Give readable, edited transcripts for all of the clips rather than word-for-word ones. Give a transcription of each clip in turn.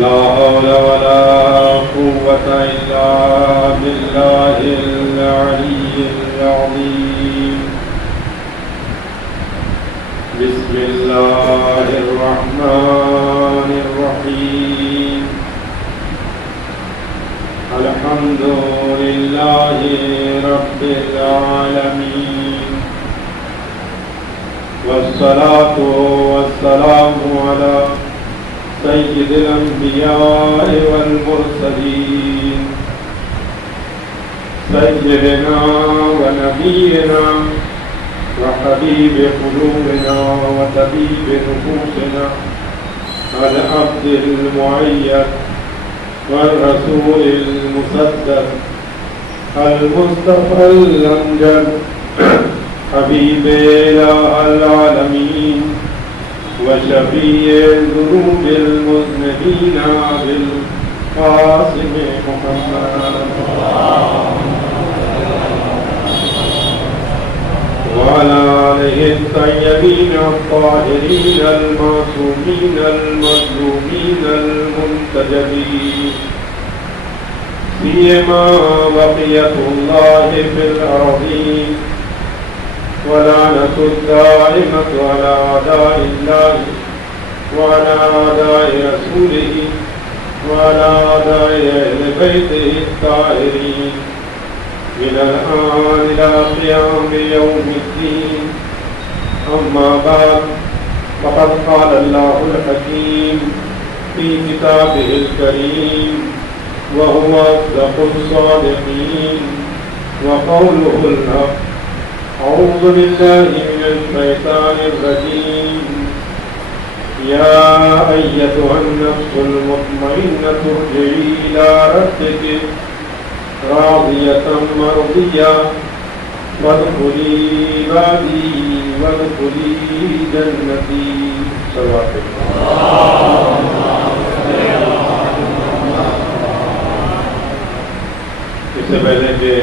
لا حول ولا قوة إلا بالله العلي العظيم بسم الله الرحمن الرحيم الحمد لله رب العالمين والصلاة والسلام على سيد الأنبياء والمرسلين سيدنا ونبينا وحبيب قلوبنا وطبيب نفوسنا العبد المؤيد والرسول المصدق المصطفى الأمجد حبيب إله العالمين وشفيع ذنوب المذنبين بالقاسم محمد وعلى آله الطيبين الطاهرين المعصومين المظلومين المنتجبين سيما بقية الله في الأرضين ولعنة الدائمة على أعداء الله وعلى أعداء رسوله وعلى أعداء أهل بيته الطاهرين من الآن إلى قيام يوم الدين. أما بعد فقد قال الله الحكيم في كتابه الكريم وهو أصدق الصادقين وقوله الحق. أعوذ بالله من الشيطان الرجيم. يا أيتها النفس المطمئنة ارجعي إلى ربك راضية مرضية وادخلي عبادي وادخلي جنتي. صلوات اس سے پہلے کہ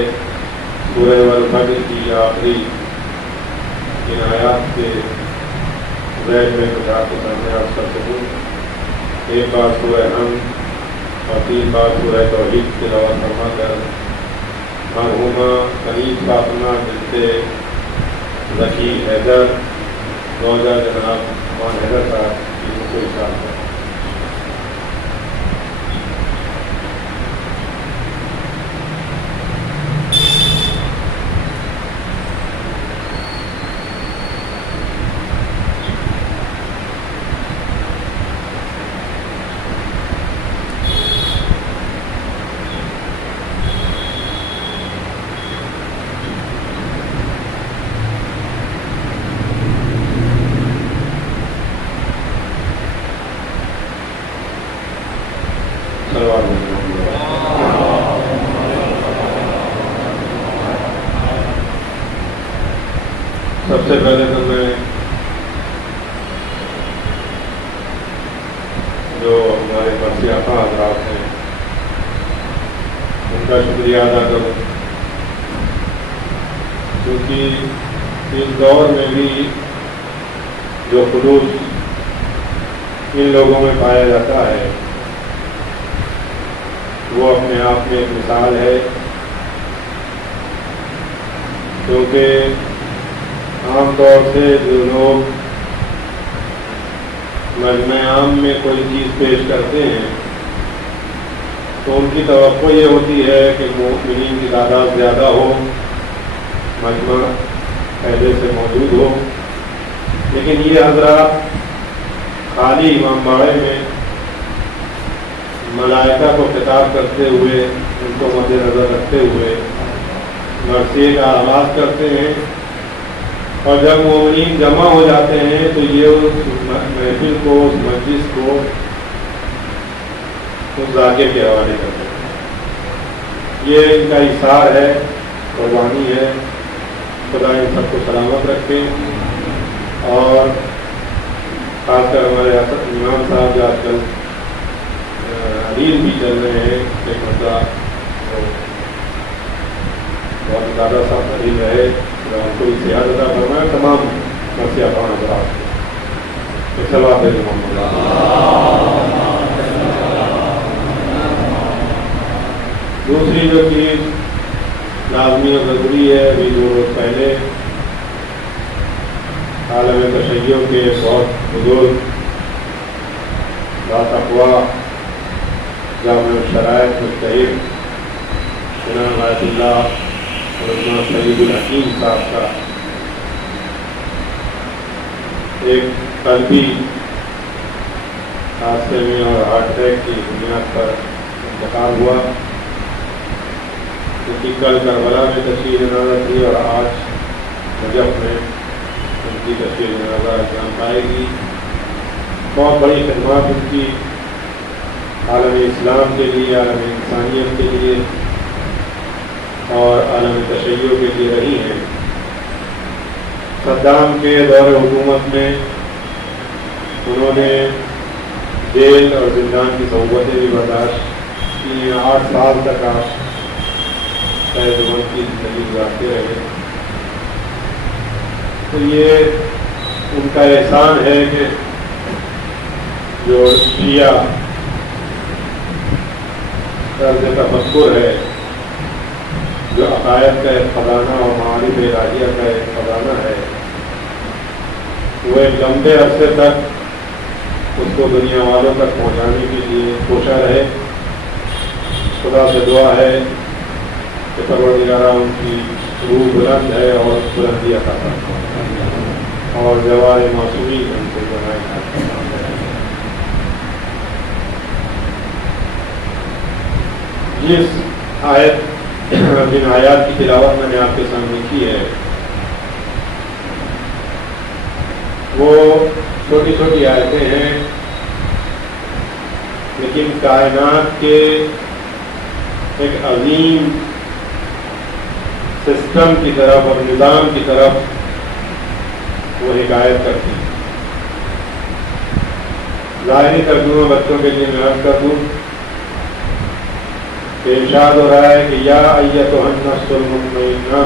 سورہ والفجر کی آخری ان آیات کے ذیل میں کچھ آپ کے سامنے عرض کر سکوں. ایک بار سورہ حمد اور 3 بار سورہ توحید تلاوت فرما کر مرحومہ حنیف فاطمہ بنت ذکی حیدر زوجہ جناب مان حیدر صاحب کی مکمل اشارت ہے. سب سے پہلے تو میں جو ہمارے مرثیافہ حضرات ہیں ان کا شکریہ ادا کروں، کیونکہ اس دور میں بھی جو خلوص ان لوگوں میں پایا جاتا ہے وہ اپنے آپ میں ایک مثال ہے. کیونکہ عام طور سے جو لوگ مجمع عام میں کوئی چیز پیش کرتے ہیں تو ان کی توقع یہ ہوتی ہے کہ مومنین کی تعداد زیادہ ہو، مجمع پہلے سے موجود ہو. لیکن یہ حضرات خالی امام باڑے میں ملائکہ کو خطاب کرتے ہوئے ان کو مد نظر رکھتے ہوئے مرثیے کا آغاز کرتے ہیں، اور جب مومنین جمع ہو جاتے ہیں تو یہ اس محفل کو، اس مجلس کو اس ذاکر کے حوالے کرتے ہیں. یہ ان کا اثار ہے، قربانی ہے. خدا ان سب کو سلامت رکھے. اور خاص کر ہمارے امام صاحب جو آج کل حدیث بھی چل رہے ہیں، ایک مسئلہ بہت زیادہ سخت حدیث ہے، ان کو صحت عطا فرمائے. تمام مرثیافہ حضرات کو صلوات محمد. دوسری جو چیز لازمی اور ضروری ہے، ابھی 2 روز پہلے عالم تشیع کے بہت بزرگ باتقوا جامع الشرائط مجتہد جناب آیت اللہ مولانا سعید الحکیم صاحب کا ایک قلبی حادثے میں اور ہارٹ اٹیک کی بنیاد پر انتقال ہوا، کیونکہ کل کربلا میں تشریح جنازہ تھی اور آج نجف میں ان کی تشریح جنازہ انجام پائے گی۔ بہت بڑی خدمات ان کی عالم اسلام کے لیے، عالم انسانیت کے لیے اور عالم تشیع کے لیے رہی ہیں۔ صدام کے دور حکومت میں انہوں نے جیل اور زندان کی صعوبتیں بھی برداشت کی، 8 سال تک آپ قید بند کی زندگی گزارتے رہے۔ تو یہ ان کا احسان ہے کہ جو شیعہ طرز تفکر ہے، جو عقائد کا ایک خزانہ اور معارف الہیہ کا ایک خزانہ ہے، وہ ایک لمبے عرصے تک اس کو دنیا والوں تک پہنچانے کے لیے کوشاں رہے۔ خدا سے دعا ہے کہ پروردگارہ ان کی روح بلند ہے اور بلندی عطا فرمائے اور زوال معصومی ان سے بنائے۔ جس آیت جن آیات کی تلاوت میں نے آپ کے سامنے کی ہے، وہ چھوٹی چھوٹی آیتیں ہیں، لیکن کائنات کے ایک عظیم سسٹم کی طرف اور نظام کی طرف وہ حکایت کرتی ہے۔ ظاہری ترجمہ بچوں کے لیے میں عرض کر دوں کہ ارشاد ہو رہا ہے کہ یا ایتھا النفس المطمئنہ،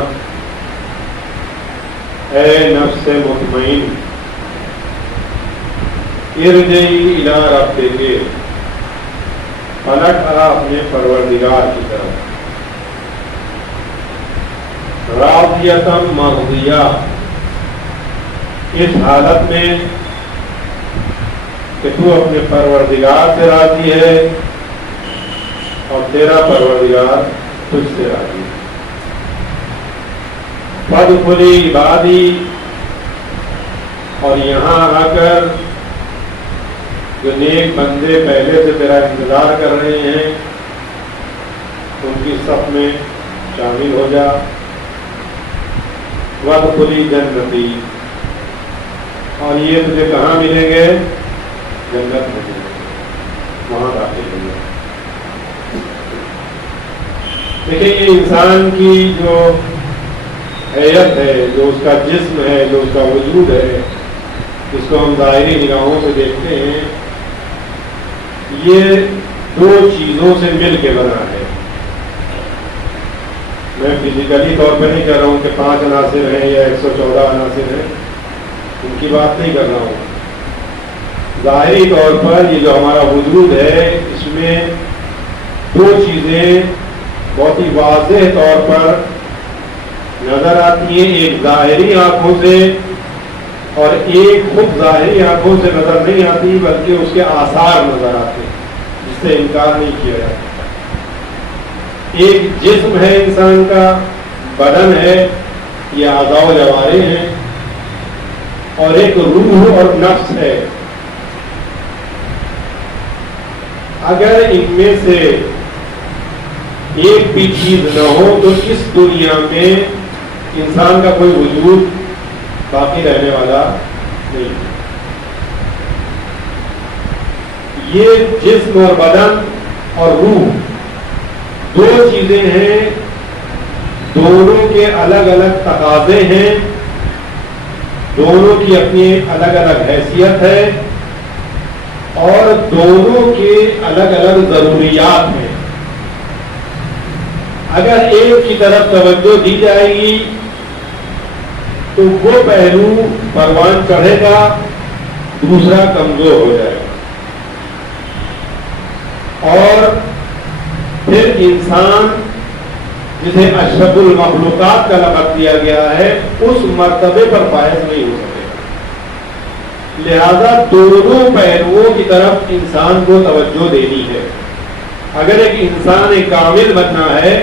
اے نفس مطمئن، ارجعی الی ربک، پلٹ آ اپنے پروردگار کی طرف، راضیۃ مرضیہ، اس حالت میں کہ تو اپنے پروردگار سے راضی ہے اور تیرا پروردگار تجھ سے راضی ہے۔ فادخلی عبادی، اور یہاں آ کر جو نیک بندے پہلے سے تیرا انتظار کر رہے ہیں ان کی صف میں شامل ہو جا۔ وادخلی جنتی، اور یہ تجھے کہاں ملیں گے؟ جنت میں ملیں گے، وہاں داخل ہو جائے۔ دیکھیں یہ انسان کی جو حیت ہے، جو اس کا جسم ہے، جو اس کا وجود ہے، جس کو ہم ظاہری نگاہوں سے دیکھتے ہیں، یہ 2 چیزوں سے مل کے بنا ہے۔ میں فزیکلی طور پہ نہیں کہہ رہا ہوں کہ 5 عناصر ہیں یا 114 عناصر ہیں، ان کی بات نہیں کر رہا ہوں۔ ظاہری طور پر یہ جو ہمارا وجود ہے، اس میں 2 چیزیں بہت ہی واضح طور پر نظر آتی ہیں، ایک ظاہری آنکھوں سے اور ایک خود ظاہری آنکھوں سے نظر نہیں آتی، بلکہ اس کے آثار نظر آتے ہیں، جس سے انکار نہیں کیا جاتا۔ ایک جسم ہے انسان کا، بدن ہے، یہ اعضاء و جوارح ہیں، اور ایک روح اور نفس ہے۔ اگر ان میں سے ایک بھی چیز نہ ہو تو اس دنیا میں انسان کا کوئی وجود باقی رہنے والا نہیں۔ یہ جسم اور بدن اور روح 2 چیزیں ہیں، دونوں کے الگ الگ تقاضے ہیں، دونوں کی اپنی الگ الگ حیثیت ہے، اور دونوں کے الگ الگ ضروریات ہیں۔ اگر ایک کی طرف توجہ دی جائے گی تو وہ پہلو پروان چڑھے گا، دوسرا کمزور ہو جائے گا، اور پھر انسان جسے اشرف المخلوقات کا لقب دیا گیا ہے اس مرتبے پر فائز نہیں ہو سکے گا. لہذا دونوں پہلوؤں کی طرف انسان کو توجہ دینی ہے. اگر ایک انسان ایک کامل بننا ہے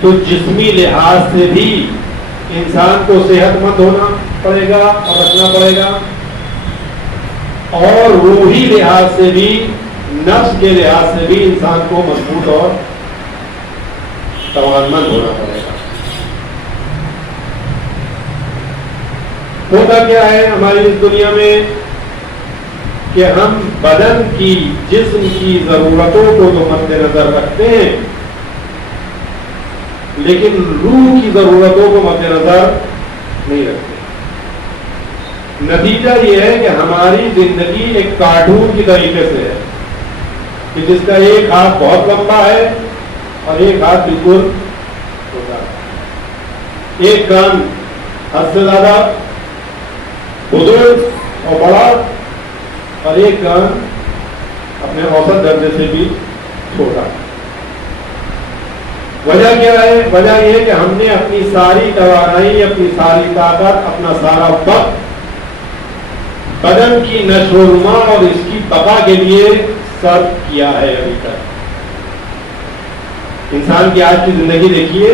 تو جسمی لحاظ سے بھی انسان کو صحت مند ہونا پڑے گا اور رکھنا پڑے گا, اور روحی لحاظ سے بھی, نفس کے لحاظ سے بھی انسان کو مضبوط اور توانمند ہونا پڑے گا. ہوتا کیا ہے ہماری اس دنیا میں کہ ہم بدن کی, جسم کی ضرورتوں کو تو مد نظر رکھتے ہیں لیکن روح کی ضرورتوں کو مد نظر نہیں رکھتے. نتیجہ یہ ہے کہ ہماری زندگی ایک کارٹون کی طریقے سے ہے کہ جس کا ایک ہاتھ بہت لمبا ہے اور ایک ہاتھ بالکل چھوٹا ہے. ایک کان حد سے زیادہ بزرگ اور بڑا اور ایک کان اپنے اوسط درجے سے بھی چھوٹا. وجہ کیا ہے؟ وجہ یہ ہے کہ ہم نے اپنی ساری توانائی, اپنی ساری طاقت, اپنا سارا وقت بدن کی نشو و نما اور اس کی بقا کے لیے صرف کیا ہے. ابھی تک انسان کی آج کی زندگی دیکھیے,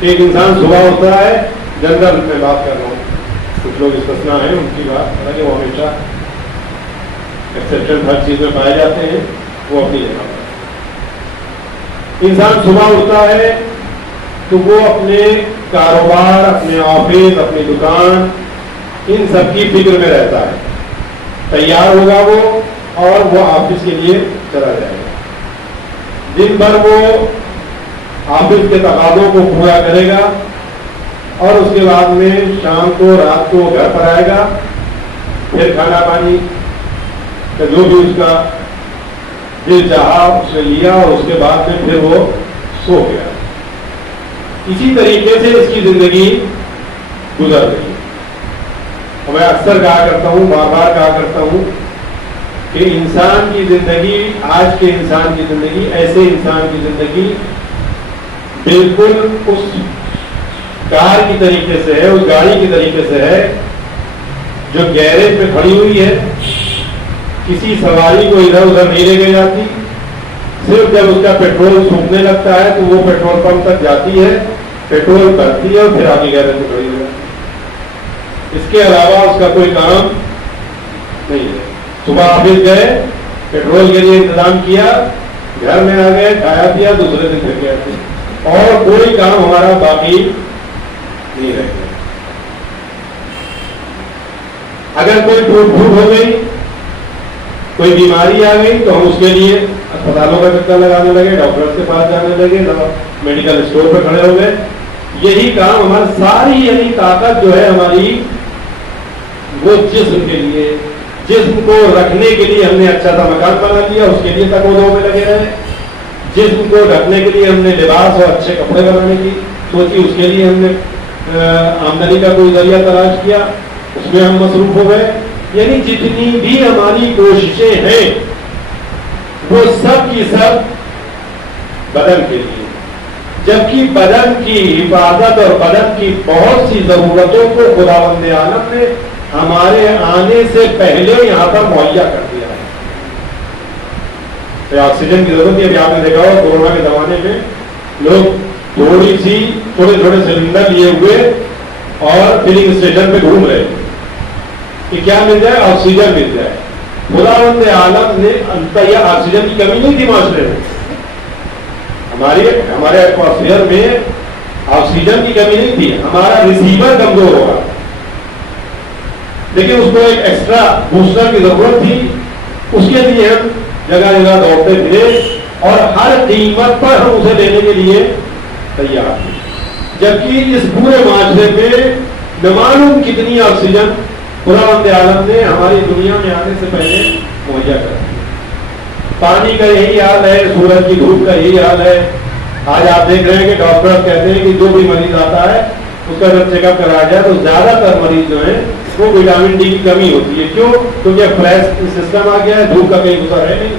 ایک انسان صبح اٹھتا ہے, جنرل میں بات کر رہا ہوں, کچھ لوگ استثنا ہیں ان کی بات, حالانکہ وہ ہمیشہ ایکسیپشن ہر چیز میں پائے جاتے ہیں, وہ اپنی جگہ پر. انسان صبح اٹھتا ہے تو وہ اپنے کاروبار, اپنے آفس, اپنی دکان, ان سب کی فکر میں رہتا ہے. تیار ہوگا وہ اور وہ آفس کے لیے چلا جائے گا. دن بھر وہ آفس کے تقاضوں کو پورا کرے گا اور اس کے بعد میں شام کو, رات کو گھر پر آئے گا. پھر کھانا پانی کا جو بھی اس کا دل چاہا اس نے لیا اور اس کے بعد میں پھر وہ سو گیا. اسی طریقے سے اس کی زندگی گزر رہی ہے. میں اکثر کہا کرتا ہوں, بار بار کہا کرتا ہوں کہ انسان کی زندگی, آج کے انسان کی زندگی, ایسے انسان کی زندگی بالکل اس کار کی طریقے سے ہے, اس گاڑی کی طریقے سے ہے جو گیریج میں کھڑی ہوئی ہے, کسی سواری کو ادھر ادھر نہیں لے کے جاتی, صرف جب اس کا پیٹرول سوکھنے لگتا ہے تو وہ پیٹرول پمپ تک جاتی ہے, پیٹرول کرتی ہے اور پھر آگے گیریج میں کھڑی ہوئی ہے. اس کے علاوہ اس کا کوئی کام نہیں ہے. صبح آفس گئے, پیٹرول کے لیے انتظام کیا, گھر میں آ گئے, کھایا پیا, دوسرے دن پھر گئے, اور کوئی کام ہمارا باقی نہیں رہ گیا. اگر کوئی ٹوٹ پھوٹ ہو گئی, کوئی بیماری آ گئی تو ہم اس کے لیے اسپتالوں کا چکر لگانے لگے, ڈاکٹر کے پاس جانے لگے, میڈیکل اسٹور پہ کھڑے ہو گئے. یہی کام ہمارا, ساری یعنی طاقت جو ہے ہماری وہ جسم کے لیے, جسم کو رکھنے کے لیے ہم نے اچھا سا مکان بنا لیا, اس کے لیے تقاضوں میں لگے رہے. جسم کو ڈھکنے کے لیے ہم نے لباس اور اچھے کپڑے بنانے کی سوچی, اس کے لیے ہم نے آمدنی کا کوئی ذریعہ تلاش کیا, اس میں ہم مصروف ہو گئے. یعنی جتنی بھی ہماری کوششیں ہیں وہ سب کی سب بدن کے لیے, جبکہ بدن کی حفاظت اور بدن کی بہت سی ضرورتوں کو خداوند عالم نے ہمارے آنے سے پہلے یہاں پر مہیا کر دیا ہے. آکسیجن کی ضرورت نہیں. ابھی آپ نے دیکھا ہو کورونا کے زمانے میں لوگ تھوڑی سی چھوٹے چھوٹے سلنڈر لیے ہوئے اور فلنگ اسٹیشن پہ گھوم رہے کہ کیا مل جائے, آکسیجن مل جائے. خداوند عالم نے انتہا آکسیجن کی کمی نہیں تھی معاشرے میں, ہمارے ایٹماسفیئر میں آکسیجن کی کمی نہیں تھی, ہمارا ریسیور کمزور ہوگا, لیکن اس کو ایک ایکسٹرا بوسٹر کی ضرورت تھی. اس کے لیے ہم جگہ جگہ دوڑتے پھرے اور ہر قیمت پر ہم اسے لینے کے لیے تیار تھے, جبکہ اس پورے معاشرے میں نہ معلوم کتنی آکسیجن خداوند عالم نے ہماری دنیا میں آنے سے پہلے مہیا کر دی. پانی کا یہی حال ہے, سورج کی دھوپ کا یہی حال ہے. آج آپ دیکھ رہے ہیں کہ ڈاکٹر کہتے ہیں کہ جو بھی مریض آتا ہے اس کا جب چیک اپ کرایا جائے تو زیادہ تر مریض جو ہیں وہ وٹامن ڈی کی کمی ہوتی ہے. کیوں؟ کیونکہ فریش سسٹم آ گیا ہے, دھوپ کا کہیں گزر ہے نہیں,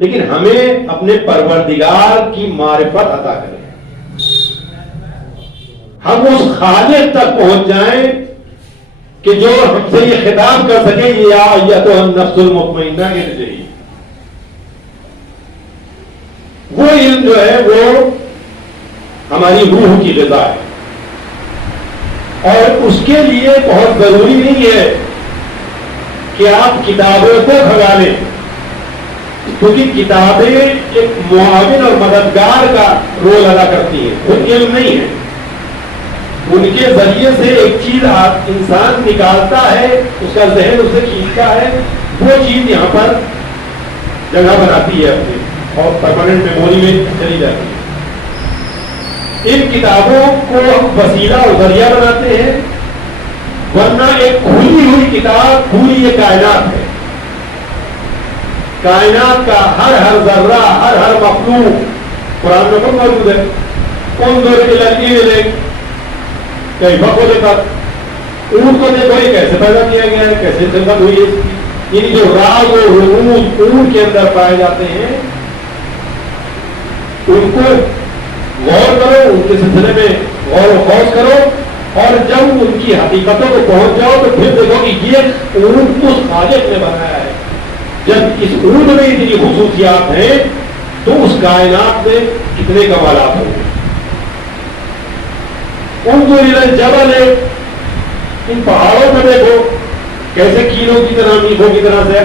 لیکن ہمیں اپنے پروردگار کی معرفت عطا کرے، ہم اس خالق تک پہنچ جائیں کہ جو ہم سے یہ خطاب کر سکے یا ایتھا النفس المطمئنہ کے ذریعے. وہ علم جو ہے وہ ہماری روح کی غذا ہے، اور اس کے لیے بہت ضروری نہیں ہے کہ آپ کتابوں کو بھگا لیں، کیونکہ کتابیں ایک معاون اور مددگار کا رول ادا کرتی ہیں، وہ علم نہیں ہے. ان کے ذریعے سے ایک چیز انسان نکالتا ہے، اس کا ذہن اسے کھینچتا ہے، وہ چیز یہاں پر جگہ بناتی ہے اپنی اور پرماننٹ میموری میں چلی جاتی ہے. ان کتابوں کو ہم وسیلہ اور ذریعہ بناتے ہیں، ورنہ ایک کھلی ہوئی کتاب پوری یہ کائنات ہے. کائنات کا ہر ذرہ، ہر مخلوق قرآن میں موجود ہے. انظر الی الابل کیف خلقت، اونٹ کو دیکھو یہ کیسے پیدا کیا گیا ہے، کیسے خلقت ہوئی ہے اس کی. یعنی جو راز و رموز اونٹ کے اندر پائے جاتے ہیں ان کو غور کرو، ان کے سلسلے میں غور و خوض کرو، اور جب ان کی حقیقتوں کو پہنچ جاؤ تو پھر دیکھو کہ یہ اونٹ اس خالق نے بنایا ہے. جب اس اونٹ میں اتنی خصوصیات ہیں تو اس کائنات میں کتنے کمالات ہوں گے. انظر الی الجبل، ان پہاڑوں میں دیکھو کیسے کیلوں کی طرح، میخوں کی طرح سے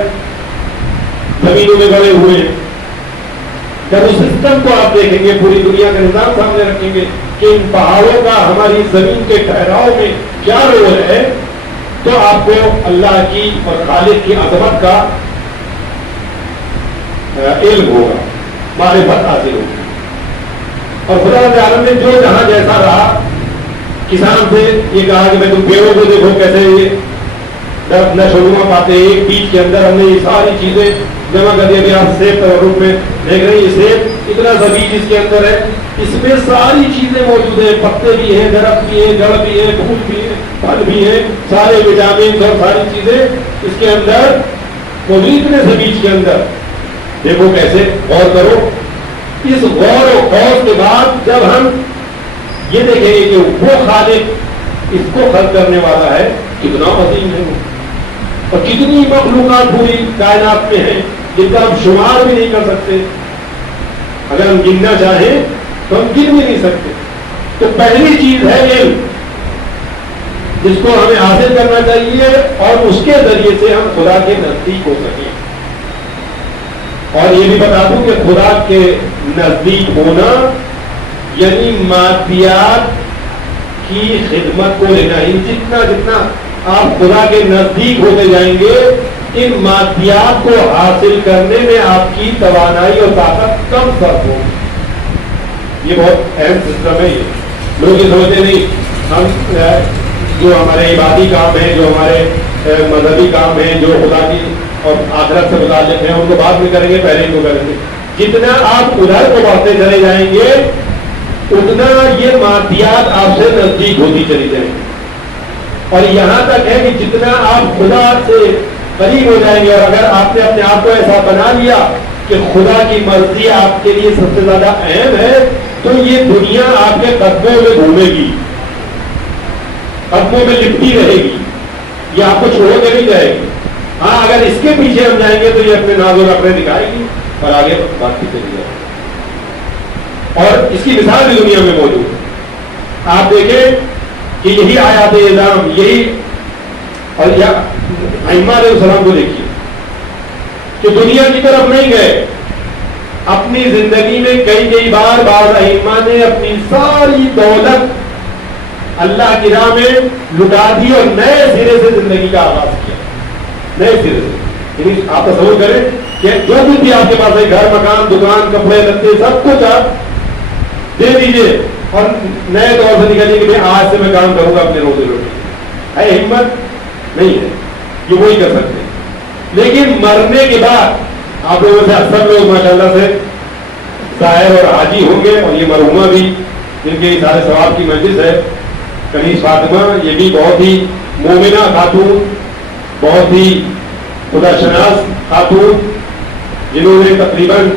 زمینوں میں بڑے ہوئے ہیں. جب اس سسٹم کو آپ دیکھیں گے، پوری دنیا کا نظام سامنے رکھیں گے کہ ان پہاڑوں کا ہماری زمین کے ٹھہراؤ میں کیا رول ہے، تو آپ کو اللہ کی اور خالق کی عظمت کا علم ہوگا، معرفت حاصل ہوگی. اور خدا رب العالمین نے جو جہاں جیسا رہا، کسان سے یہ کہا کہ میں تم پیڑوں کو دیکھو کیسے یہ درخت نشوونما پاتے ہیں، ایک بیج کے اندر ہم نے یہ ساری چیزیں جمع کر دیا. آپ سیب کا روپ میں دیکھ رہے ہیں، یہ سیب اتنا سا بیج اس کے اندر ہے، اس میں ساری چیزیں موجود ہیں، پتے بھی ہیں، درخت بھی ہیں، جڑ بھی ہے، پھول بھی ہے، پھل بھی ہیں، سارے وٹامن اور ساری چیزیں اس کے اندر موجود، اتنے سے بیج کے اندر. دیکھو کیسے، غور کرو. اس غور و خوض کے بعد جب ہم یہ دیکھیں گے کہ وہ خالق اس کو خلق کرنے والا ہے، کتنا عظیم ہے وہ، اور کتنی مخلوقات پوری کائنات میں ہیں جن کا ہم شمار بھی نہیں کر سکتے. اگر ہم گننا چاہیں تو ہم گن بھی نہیں سکتے. تو پہلی چیز ہے علم، جس کو ہمیں حاصل کرنا چاہیے اور اس کے ذریعے سے ہم خدا کے نزدیک ہو سکیں. اور یہ بھی بتا دوں کہ خدا کے نزدیک ہونا یعنی مادیات کی خدمت کو لینا. جتنا جتنا آپ خدا کے نزدیک ہوتے جائیں گے، ان مادیات کو حاصل کرنے میں آپ کی توانائی اور طاقت کم صرف ہوگی. یہ بہت اہم سسٹم ہے. یہ لوگ یہ سمجھتے نہیں، ہم جو ہمارے عبادی کام ہیں، جو ہمارے مذہبی کام ہیں، جو خدا کی اور آخرت سے متعلق ہیں، ان کو بعد میں کریں گے، پہلے ان کو کریں گے. جتنا آپ ادھر کو بڑھتے چلے جائیں گے اتنا یہ مادیات آپ سے نزدیک ہوتی چلی جائیں گی. اور یہاں تک ہے کہ جتنا آپ خدا سے قریب ہو جائیں گے، اور اگر آپ نے اپنے آپ کو ایسا بنا لیا کہ خدا کی مرضی آپ کے لیے سب سے زیادہ اہم ہے، تو یہ دنیا آپ کے قدموں میں گھومے گی، قدموں میں لپٹی رہے گی، یہ آپ کو چھوڑ کے نہیں جائے گی. ہاں اگر اس کے پیچھے ہم جائیں گے تو یہ اپنے ناز و نخرے دکھائے گی اور آگے بات کی چلی جائے گی. اور اس کی مثال بھی دنیا میں موجود ہے. آپ دیکھیں کہ یہی آیات اعظام، یہی اور ائمہ علیہ السلام کو دیکھیے کہ دنیا کی طرف نہیں گئے. اپنی زندگی میں کئی بار بعض ائمہ نے اپنی ساری دولت اللہ کی راہ میں لٹا دی اور نئے سرے سے زندگی کا آغاز کیا. نئے سرے سے، یعنی آپ تصور کریں کہ جو بھی آپ کے پاس ہے، گھر، مکان، دکان، کپڑے لتے، سب کچھ آپ دے دیجئے اور نئے طور سے نکلیے کہ آج سے میں کام کروں گا اپنے روزی روٹی. ہے ہمت نہیں ہے، یہ وہی کر سکتے ہیں. لیکن مرنے کے بعد آپ لوگوں سے اکثر لوگ ماشاءاللہ سے ظاہر اور حاجی ہوں گے، اور یہ مرحومہ بھی جن کے سارے ثواب کی مجلس ہے، کنیز فاطمہ، یہ بھی بہت ہی مومنہ خاتون، بہت ہی خدا شناس خاتون، جنہوں نے تقریباً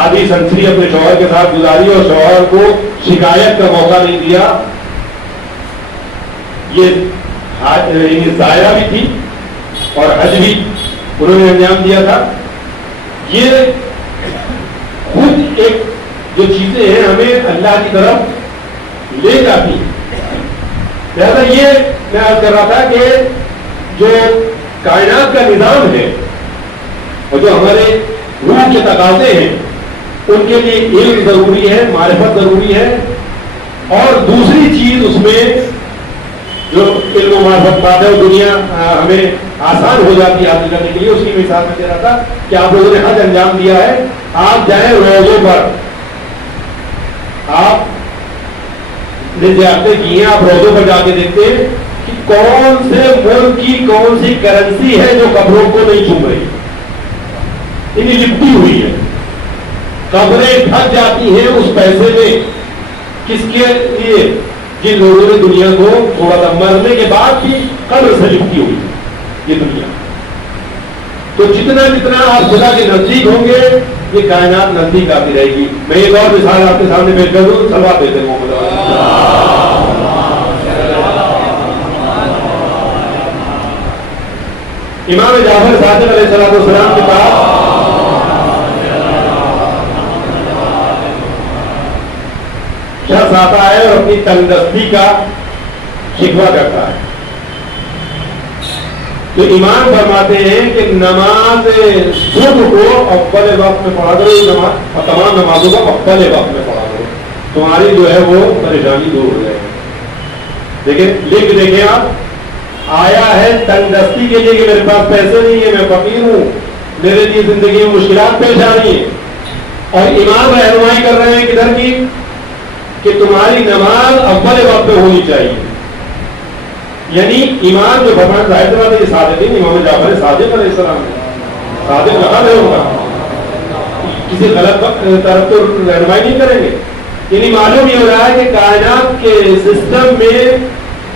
آدھی سنچری اپنے شوہر کے ساتھ گزاری اور شوہر کو شکایت کا موقع نہیں دیا، یہ ظاہرہ بھی تھی اور حج بھی انہوں نے انجام دیا تھا. یہ خود ایک جو چیزیں ہیں ہمیں اللہ کی طرف لے جاتی ہیں. لہذا یہ میں عرض کر رہا تھا کہ جو کائنات کا نظام ہے اور جو ہمارے روح کے تقاضے ہیں ان کے لیے علم ضروری ہے، معرفت ضروری ہے. اور دوسری چیز اس میں جو علم و معرفت بات ہے وہ دنیا ہمیں آسان ہو جاتی ہے حاصل کرنے کے لیے. اس کی مثال میں دے رہا تھا کہ آپ لوگوں نے حج انجام دیا ہے، آپ جائیں روزوں پر، آپ نے زیارتیں کی ہیں، آپ روزوں پر جا کے دیکھتے ہیں کہ کون سے ملک کی کون سی کرنسی ہے جو قبروں کو نہیں چھو رہی، انہیں لپٹی ہوئی ہے. قبریں ڈھک جاتی ہیں اس پیسے میں. کس کے لیے؟ جن لوگوں نے دنیا کو تھوڑا سا مرنے کے بعد بھی قبر سے لپٹی ہوئی یہ دنیا. تو جتنا جتنا آپ خدا کے نزدیک ہوں گے یہ کائنات نزدیک آتی رہے گی. میں ایک اور مثال آپ کے سامنے پیش کر دوں، صلوات دیتے ہیں محمد امام جعفر صادق علیہ السلام کے پاس شخص آتا ہے اور اپنی تندرستی کا شکوہ کرتا ہے. تو امام فرماتے ہیں کہ نماز صبح کو اول وقت میں پڑھا دو، اور تمام نمازوں کو اول وقت میں پڑھا دو، تمہاری جو ہے وہ پریشانی دور ہو جائے گی. لیکن لکھ دیکھیں آپ، آیا ہے تندرستی کے لیے کہ میرے پاس پیسے نہیں ہے، میں فقیر ہوں، میرے لیے زندگی میں مشکلات پیش آ رہی ہیں، اور امام رہنمائی کر رہے ہیں کدھر کی کہ تمہاری نماز اول وقت میں ہونی چاہیے. یعنی امام جو فرمان ظاہر سی بات ہے یہ صادق نہیں، امام جعفر صادق علیہ السلام صادق لقب ہے ان کا، کسی غلط طرف تو رہنمائی نہیں کریں گے. یعنی معلوم یہ ہو رہا ہے کہ کائنات کے سسٹم میں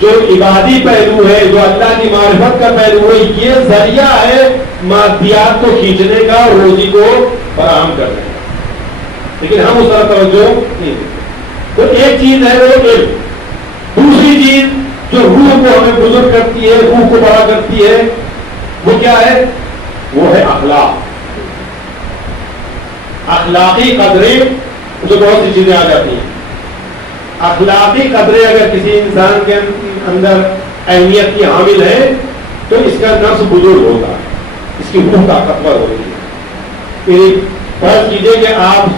جو عبادی پہلو ہے، جو اللہ کی معرفت کا پہلو ہے، یہ ذریعہ ہے مادیات کو کھینچنے کا، روزی کو فراہم کرنے کا. لیکن ہم اس طرح توجہ نہیں دیتے. تو ایک چیز ہے وہ علم، دوسری چیز جو روح کو ہمیں بزرگ کرتی ہے، روح کو بڑا کرتی ہے، وہ کیا ہے؟ وہ ہے اخلاق، اخلاقی قدریں. جو بہت سی چیزیں آ جاتی ہیں. اخلاقی قدریں اگر کسی انسان کے اندر اہمیت کی حامل ہے تو اس کا نفس بزرگ ہوتا ہے، اس کی روح طاقتور ہوتی ہے. فرض کیجئے کہ آپ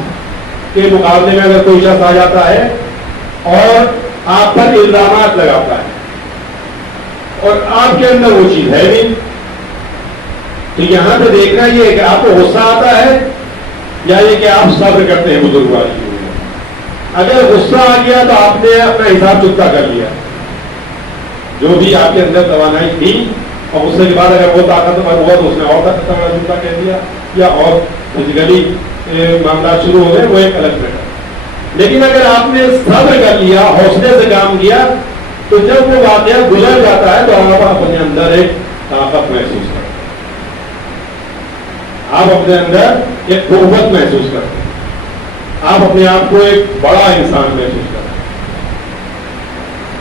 کے مقابلے میں اگر کوئی شخص آ جاتا ہے اور آپ پر الزامات لگاتا ہے اور آپ کے اندر وہ چیز ہے نہیں، تو یہاں پہ دیکھنا یہ ہے کہ آپ کو غصہ آتا ہے یا یہ کہ آپ صبر کرتے ہیں بزرگ والی. اگر غصہ آ گیا تو آپ نے اپنا حساب چکتا کر لیا، جو بھی آپ کے اندر توانائی تھی، اور غصے کے بعد اگر وہ طاقتور ہوا تو اس نے اور طاقتور چکتا کہہ دیا یا اور فزیکلی معاملات شروع ہو گئے، وہ ایک الگ میٹر. لیکن اگر آپ نے صبر کر لیا، حوصلے سے کام کیا، تو جب وہ واقعہ گزر جاتا ہے تو آپ اپنے اندر ایک طاقت محسوس کرتے ہیں، آپ اپنے اندر ایک قوت محسوس کرتے ہیں، آپ اپنے آپ کو ایک بڑا انسان محسوس کرتے ہیں.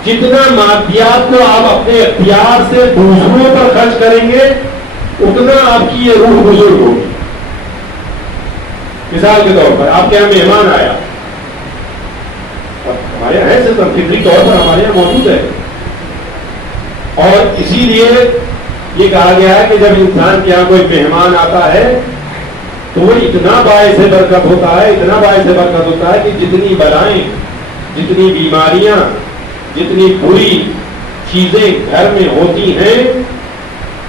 جتنا مادیات کو آپ اپنے اختیار سے دوسروں پر خرچ کریں گے اتنا آپ کی یہ روح بزرگ ہوگی. مثال کے طور پر آپ کے یہاں مہمان آیا، ہمارے یہاں ہے صرف فطری طور پر ہمارے یہاں موجود ہے، اور اسی لیے یہ کہا گیا ہے کہ جب انسان کے یہاں کوئی مہمان آتا ہے تو وہ اتنا باعث برکت ہوتا ہے، اتنا باعث برکت ہوتا ہے کہ جتنی بلائیں، جتنی بیماریاں، جتنی بری چیزیں گھر میں ہوتی ہیں،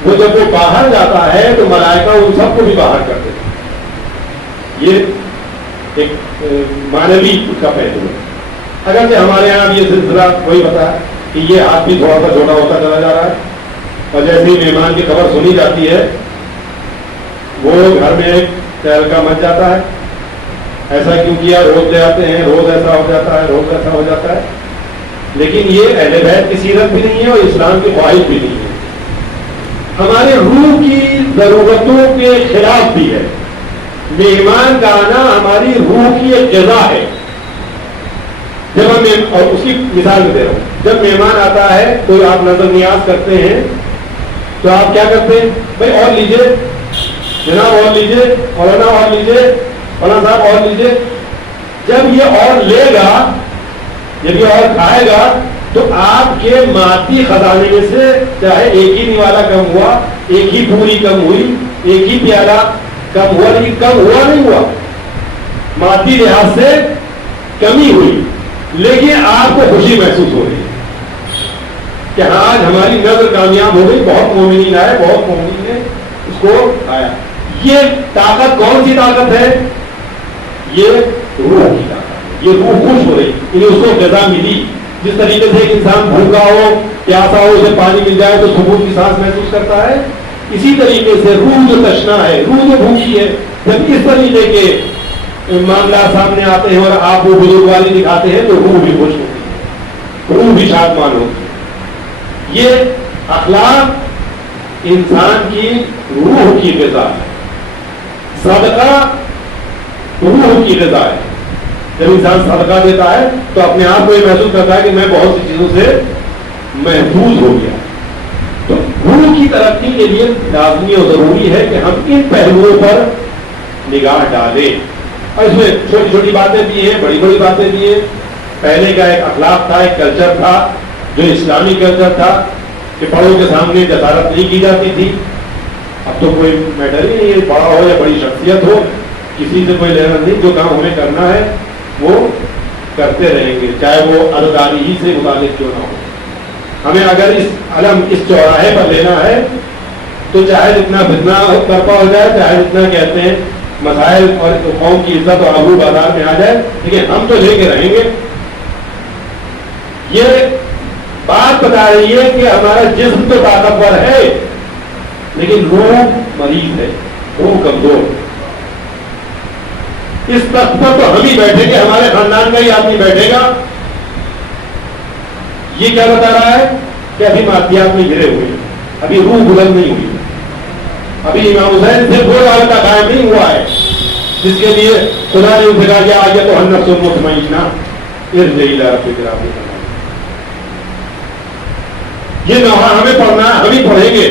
وہ جب وہ باہر جاتا ہے تو ملائکہ ان سب کو بھی باہر کر دیتے ہیں. یہ ایک معنوی کا پہلو ہے. اگرچہ ہمارے یہاں یہ سلسلہ وہی بتا ہے کہ یہ ہاتھ بھی تھوڑا سا چھوٹا ہوتا چلا جا رہا ہے، اور جیسے ہی مہمان کی خبر سنی جاتی ہے وہ گھر میں ایک تہلکہ مچ جاتا ہے. ایسا کیوں کیا؟ روز لے آتے ہیں، روز ایسا ہو جاتا ہے، روز ایسا ہو جاتا ہے. لیکن یہ اہل بیت کی سیرت بھی نہیں ہے اور اسلام کی خواہش بھی نہیں ہے. ہمارے روح کی ضرورتوں کے خلاف بھی ہے. مہمان کا آنا ہماری روح کی ایک غذا ہے. جب ہم، اور اس کی مثال میں دے رہا ہوں، جب مہمان آتا ہے تو آپ نظر نیاز کرتے ہیں تو آپ کیا کرتے ہیں؟ بھائی اور لیجیے جناب، اور لیجیے مولانا، اور لیجیے مولانا صاحب، اور لیجیے. جب یہ اور لے گا، جب یہ اور کھائے گا تو آپ کے مادی خزانے میں سے چاہے ایک ہی نوالا کم ہوا، ایک ہی پوری کم ہوئی، ایک ہی پیالہ کم ہوا، لیکن کم ہوا نہیں ہوا، مادی لحاظ سے کمی ہوئی، لیکن آپ کو خوشی محسوس ہو رہی ہے کہ ہاں آج ہماری نظر کامیاب ہو گئی، بہت مومنین آئے، بہت مومنین نے اس کو آیا. یہ طاقت کون سی طاقت ہے؟ یہ روح کی طاقت ہے. یہ روح خوش ہو رہی، یعنی اس کو غذا ملی. جس طریقے سے ایک انسان بھوکا ہو، پیاسا ہو، اسے پانی مل جائے تو سکون کی سانس محسوس کرتا ہے، اسی طریقے سے روح جو تشنا ہے، روح جو بھوکی ہے، جب اس طریقے کے معاملات سامنے آتے ہیں اور آپ وہ بزرگواری دکھاتے ہیں تو روح بھی خوش ہوتی ہے، روح بھی شادمان ہوتی ہے. یہ اخلاق انسان کی روح کی غذا ہے. صدقہ روح کی غذا ہے. جب انسان صدقہ دیتا ہے تو اپنے آپ کو یہ محسوس کرتا ہے کہ میں بہت سی چیزوں سے محفوظ ہو گیا. تو روح کی ترقی کے لیے لازمی اور ضروری ہے کہ ہم ان پہلوؤں پر نگاہ ڈالیں. اور اس میں چھوٹی چھوٹی باتیں بھی ہیں، بڑی بڑی باتیں بھی ہیں. پہلے کا ایک اخلاق تھا، ایک کلچر تھا جو اسلامی کلچر تھا کہ بڑوں کے سامنے جسارت نہیں کی جاتی تھی. اب تو کوئی میٹر ہی نہیں ہے، بڑا ہو یا بڑی شخصیت ہو، کسی سے کوئی لینا نہیں. جو کام ہمیں کرنا ہے وہ کرتے رہیں گے، چاہے وہ عزاداری ہی سے متعلق کیوں نہ ہو. ہمیں اگر اس علم، اس چوراہے پر لینا ہے تو چاہے جتنا فتنہ برپا ہو جائے، چاہے جتنا کہتے ہیں مسائل اور قوم کی عزت اور آبرو بازار میں آ جائے، لیکن ہم تو لے کے رہیں گے. یہ بات بتا رہی ہے کہ ہمارا جسم تو طاقتور ہے لیکن روح مریض ہے، روح کمزور. اس تخت پر تو ہم ہی بیٹھیں گے، ہمارے خاندان کا ہی آدمی بیٹھے گا. یہ کیا بتا رہا ہے کہ ابھی مادیات میں گرے ہوئے ہیں، ابھی روح بلند نہیں ہوئی، ابھی امام حسین سے وہ رابطہ قائم نہیں ہوا ہے جس کے لیے خدا نے اسے کہا کہ آج تو النفس المطمئنہ ارجعی الی ربک راضیۃ. یہ نوحہ ہمیں پڑھنا ہے، ہم ہی پڑھیں گے،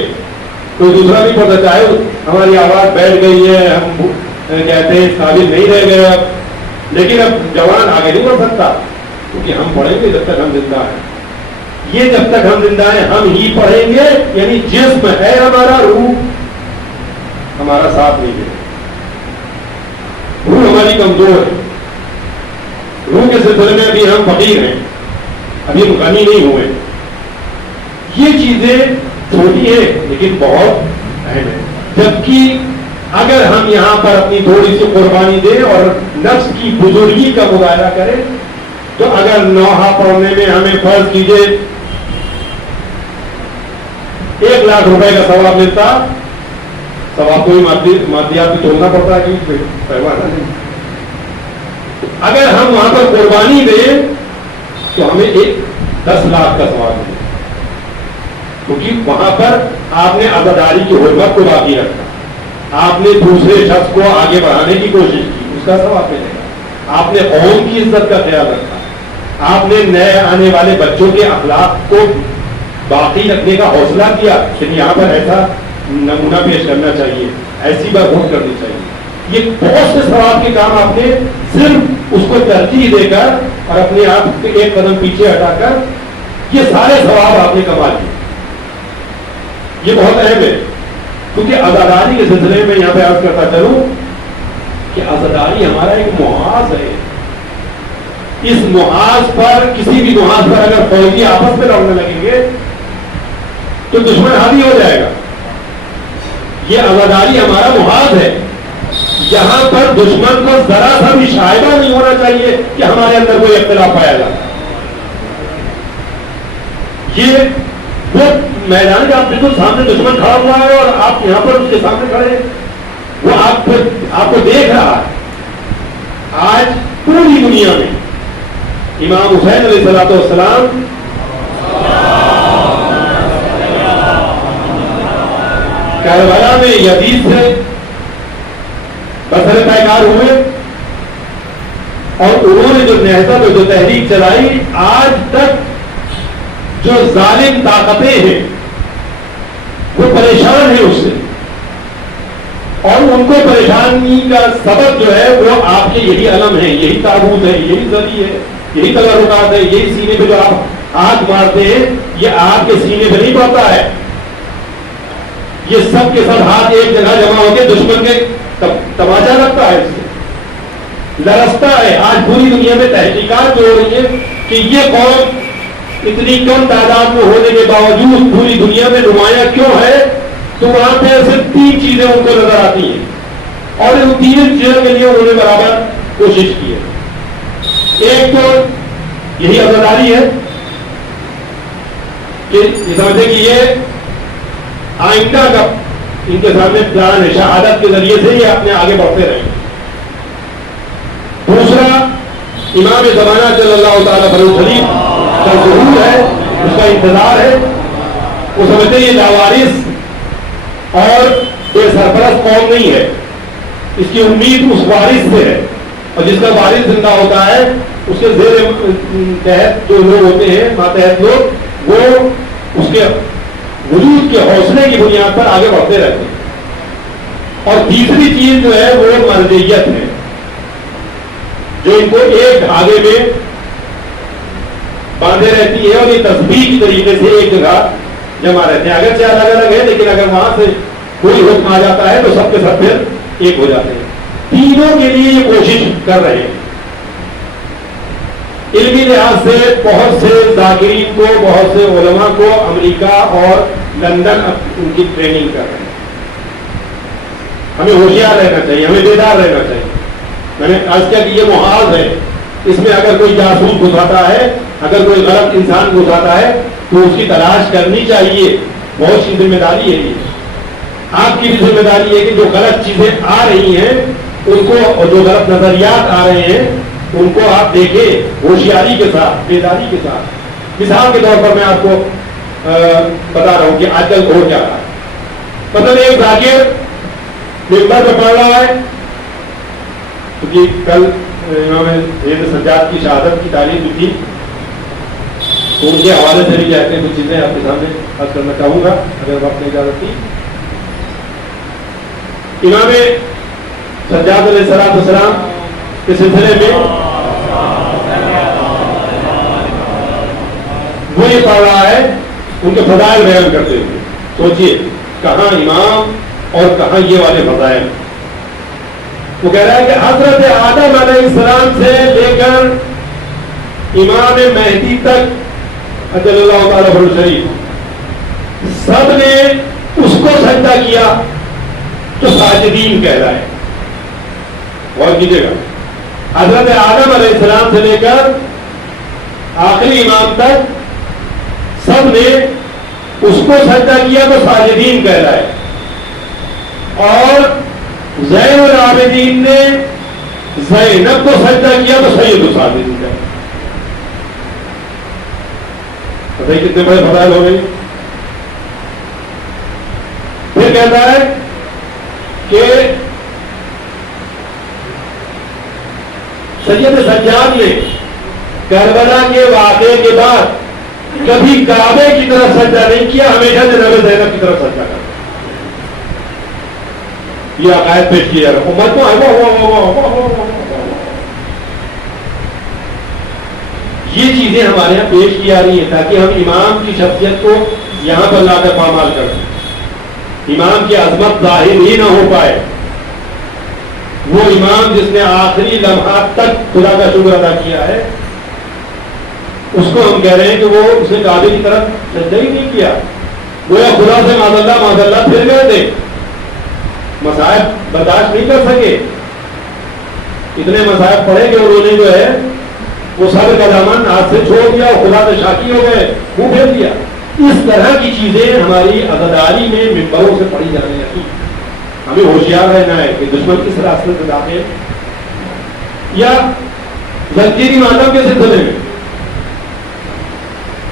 کوئی دوسرا نہیں پڑھتا. چاہے ہماری آواز بیٹھ گئی ہے، ہم کہتے ہیں قابل نہیں رہ گئے اب، لیکن اب جوان آگے نہیں بڑھ سکتا کیونکہ ہم پڑھیں گے جب تک ہم زندہ ہیں. یہ جب تک ہم زندہ ہیں ہم ہی پڑھیں گے، یعنی جسم ہے ہمارا، روح ہمارا ساتھ نہیں دے. روح ہماری کمزور ہے، روح کے سلسلے میں ابھی ہم فقیر ہیں، ابھی ہم غنی نہیں ہوئے. یہ چیزیں چھوٹی ہیں لیکن بہت اہم ہے. جبکہ اگر ہم یہاں پر اپنی تھوڑی سی قربانی دیں اور نفس کی بزرگی کا مظاہرہ کریں تو اگر نوحہ پڑھنے میں ہمیں فرض کیجئے 1 لاکھ روپے کا ثواب ملتا، ثواب کو ہی مادیات بھی توڑنا پڑتا ہے کہ پیمانہ نہیں. اگر ہم وہاں پر قربانی دیں تو ہمیں 10 لاکھ کا ثواب ملے، کیونکہ وہاں پر آپ نے عزاداری کی حرمت کو باقی رکھا، آپ نے دوسرے شخص کو آگے بڑھانے کی کوشش کی، اس کا ثواب ملے گا. آپ نے قوم کی عزت کا خیال رکھا، آپ نے نئے آنے والے بچوں کے اخلاق کو باقی رکھنے کا حوصلہ کیا کہ یہاں پر ایسا نمونہ پیش کرنا چاہیے، ایسی برخورد کرنی چاہیے. یہ بہت سے ثواب کے کام آپ نے صرف اس کو ترجیح دے کر اور اپنے آپ سے 1 قدم پیچھے ہٹا کر یہ سارے ثواب آپ نے کما لیے. یہ بہت اہم ہے کیونکہ عزاداری کے سلسلے میں یہاں پہ عرض کرتا چلوں کہ عزاداری ہمارا ایک محاذ ہے. اس محاذ پر، کسی بھی محاذ پر اگر فوجی آپس میں لڑنے لگیں گے تو دشمن حاوی ہو جائے گا. یہ عزاداری ہمارا محاذ ہے، یہاں پر دشمن کو ذرا سا بھی شائبہ نہیں ہونا چاہیے کہ ہمارے اندر کوئی اختلاف پایا جاتا. یہ وہ میدان کے آپ بالکل سامنے دشمن کھڑا ہوا ہے اور آپ یہاں پر اس کے سامنے کھڑے ہیں، وہ آپ کو دیکھ رہا ہے. آج پوری دنیا میں امام حسین علیہ الصلوۃ والسلام کربلا میں یزید سے بس سفر پیکار ہوئے اور انہوں نے جو نہضت اور جو تحریک چلائی، آج تک جو ظالم طاقتیں ہیں وہ پریشان ہیں اس سے، اور ان کو پریشانی کا سبب جو ہے وہ آپ کے یہی علم ہے، یہی تابوت ہے، یہی زری ہے، یہی تبرکات ہے، یہی سینے پہ جو آپ ہاتھ مارتے ہیں یہ آپ کے سینے پہ نہیں پڑتا ہے، یہ سب کے سب ہاتھ ایک جگہ جمع ہو کے دشمن کے تماچا لگتا ہے، اس سے لرزتا ہے۔ آج پوری دنیا میں تحقیقات جو ہو رہی ہیں کہ یہ قوم اتنی کم تعداد میں ہونے کے باوجود پوری دنیا میں نمایاں کیوں ہے، تو وہاں پہ صرف 3 چیزیں ان کو نظر آتی ہیں، اور ان 3 چیزوں کے لیے انہوں نے برابر کوشش کی ہے۔ ایک تو یہی عزاداری ہے کہ سمجھے کہ یہ آئندہ کا ان کے سامنے پلان ہے، شہادت کے ذریعے سے یہ اپنے آگے بڑھتے رہیں۔ دوسرا، امام زمانہ صلی اللہ تعالیٰ علیہ وسلم کا ظہور ہے، اس کا انتظار ہے۔ وہ سمجھتے ہیں یہ لاوارث اور یہ سرپرست قوم نہیں ہے، اس کی امید اس وارث سے ہے، اور جس کا وارث زندہ ہوتا ہے اس کے زیر تحت جو لوگ ہوتے ہیں، ماتحت لوگ، وہ اس کے وجود کے حوصلے کی بنیاد پر آگے بڑھتے رہتے ہیں۔ اور تیسری چیز جو ہے وہ مرجعیت ہے، جو ان کو ایک دھاگے میں باندھے رہتی ہے، اور یہ تسبیح کی طریقے سے ایک جگہ جمع رہتے ہیں۔ اگرچہ الگ الگ ہے لیکن اگر وہاں سے کوئی حکم آ جاتا ہے تو سب کے سب پھر ایک ہو جاتے ہیں۔ تینوں کے لیے یہ کوشش کر رہے ہیں۔ علمی لحاظ سے بہت سے ذاکرین کو، بہت سے علماء کو امریکہ اور لندن ان کی ٹریننگ کر رہے ہیں۔ ہمیں ہوشیار رہنا چاہیے، ہمیں بیدار رہنا چاہیے۔ میں نے عرض کیا کہ یہ محاذ ہے، اس میں اگر کوئی جاسوس گھساتا ہے، اگر کوئی غلط انسان گھساتا ہے تو اس کی تلاش کرنی چاہیے۔ بہت سی ذمہ داری ہے یہ، آپ کی بھی ذمہ داری ہے کہ جو غلط چیزیں آ رہی ہیں ان کو، اور جو غلط نظریات آ رہے ہیں ان کو آپ دیکھیں ہوشیاری کے ساتھ، بیداری کے ساتھ۔ مثال کے طور پر میں آپ کو بتا رہا ہوں کہ آج کل ہو کیا رہا ہے۔ مطلب ایک ذاکر ممبر پہ پڑھ رہا ہے، کیونکہ کل امام زید سجاد کی شہادت کی تعلیم بھی تھی، تو ان کے حوالے سے بھی کہتے ہیں کچھ چیزیں آپ کے سامنے عرض کرنا چاہوں گا اگر وقت نے اجازت دی۔ امام سجاد علیہ السلام کے سلسلے میں وہ یہ پڑھ رہا ہے ان کے فضائل بیان کرتے ہوئے۔ سوچئے کہاں امام اور کہاں یہ والے فضائل۔ وہ کہہ رہا ہے کہ حضرت آدم علیہ السلام سے لے کر امام مہدی تک اجل اللہ تعالیٰ عنہ شریف، سب نے اس کو سجدہ کیا جو ساجدین کہلائے۔ غور کیجیے گا، حضرت آدم علیہ السلام سے لے کر آخری امام تک سب نے اس کو سجدہ کیا تو ساجدین کہلائے، اور زین العابدین نے زینب کو سجدہ کیا تو سید الساجدین کہلائے۔ پتہ ہی کتنے بڑے فضائل ہو گئے۔ پھر کہتا ہے کہ سید سجاد نے کربلا کے واقعے کے بعد کبھی کعبے کی طرف سجدہ نہیں کیا، ہمیشہ جناب زینب کی طرف سجدہ کرتا۔ یہ عقائد پیش کیا جا رہا امت کو۔ یہ چیزیں ہمارے یہاں پیش کی جا رہی ہیں تاکہ ہم امام کی شخصیت کو یہاں پر لا کر پامال کر دیں، امام کی عظمت ظاہر ہی نہ ہو پائے۔ وہ امام جس نے آخری لمحات تک خدا کا شکر ادا کیا ہے، اس کو ہم کہہ رہے ہیں کہ وہ اس نے کعبے کی طرف سجدہ ہی نہیں کیا، گویا خدا سے معاذ اللہ پھر گئے تھے، مصائب برداشت نہیں کر سکے، اتنے مصائب پڑے کہ انہوں نے جو ہے وہ سب کا دامن ہاتھ سے چھوڑ دیا اور خدا سے شاکی ہو گئے، منہ پھیر دیا۔ اس طرح کی چیزیں ہماری عزاداری میں ممبروں سے پڑھی جانے لگی۔ ہمیں ہوشیار رہنا ہے کہ دشمن کس راستے سے داخل، یا زنجیری ماتم کے سلسلے میں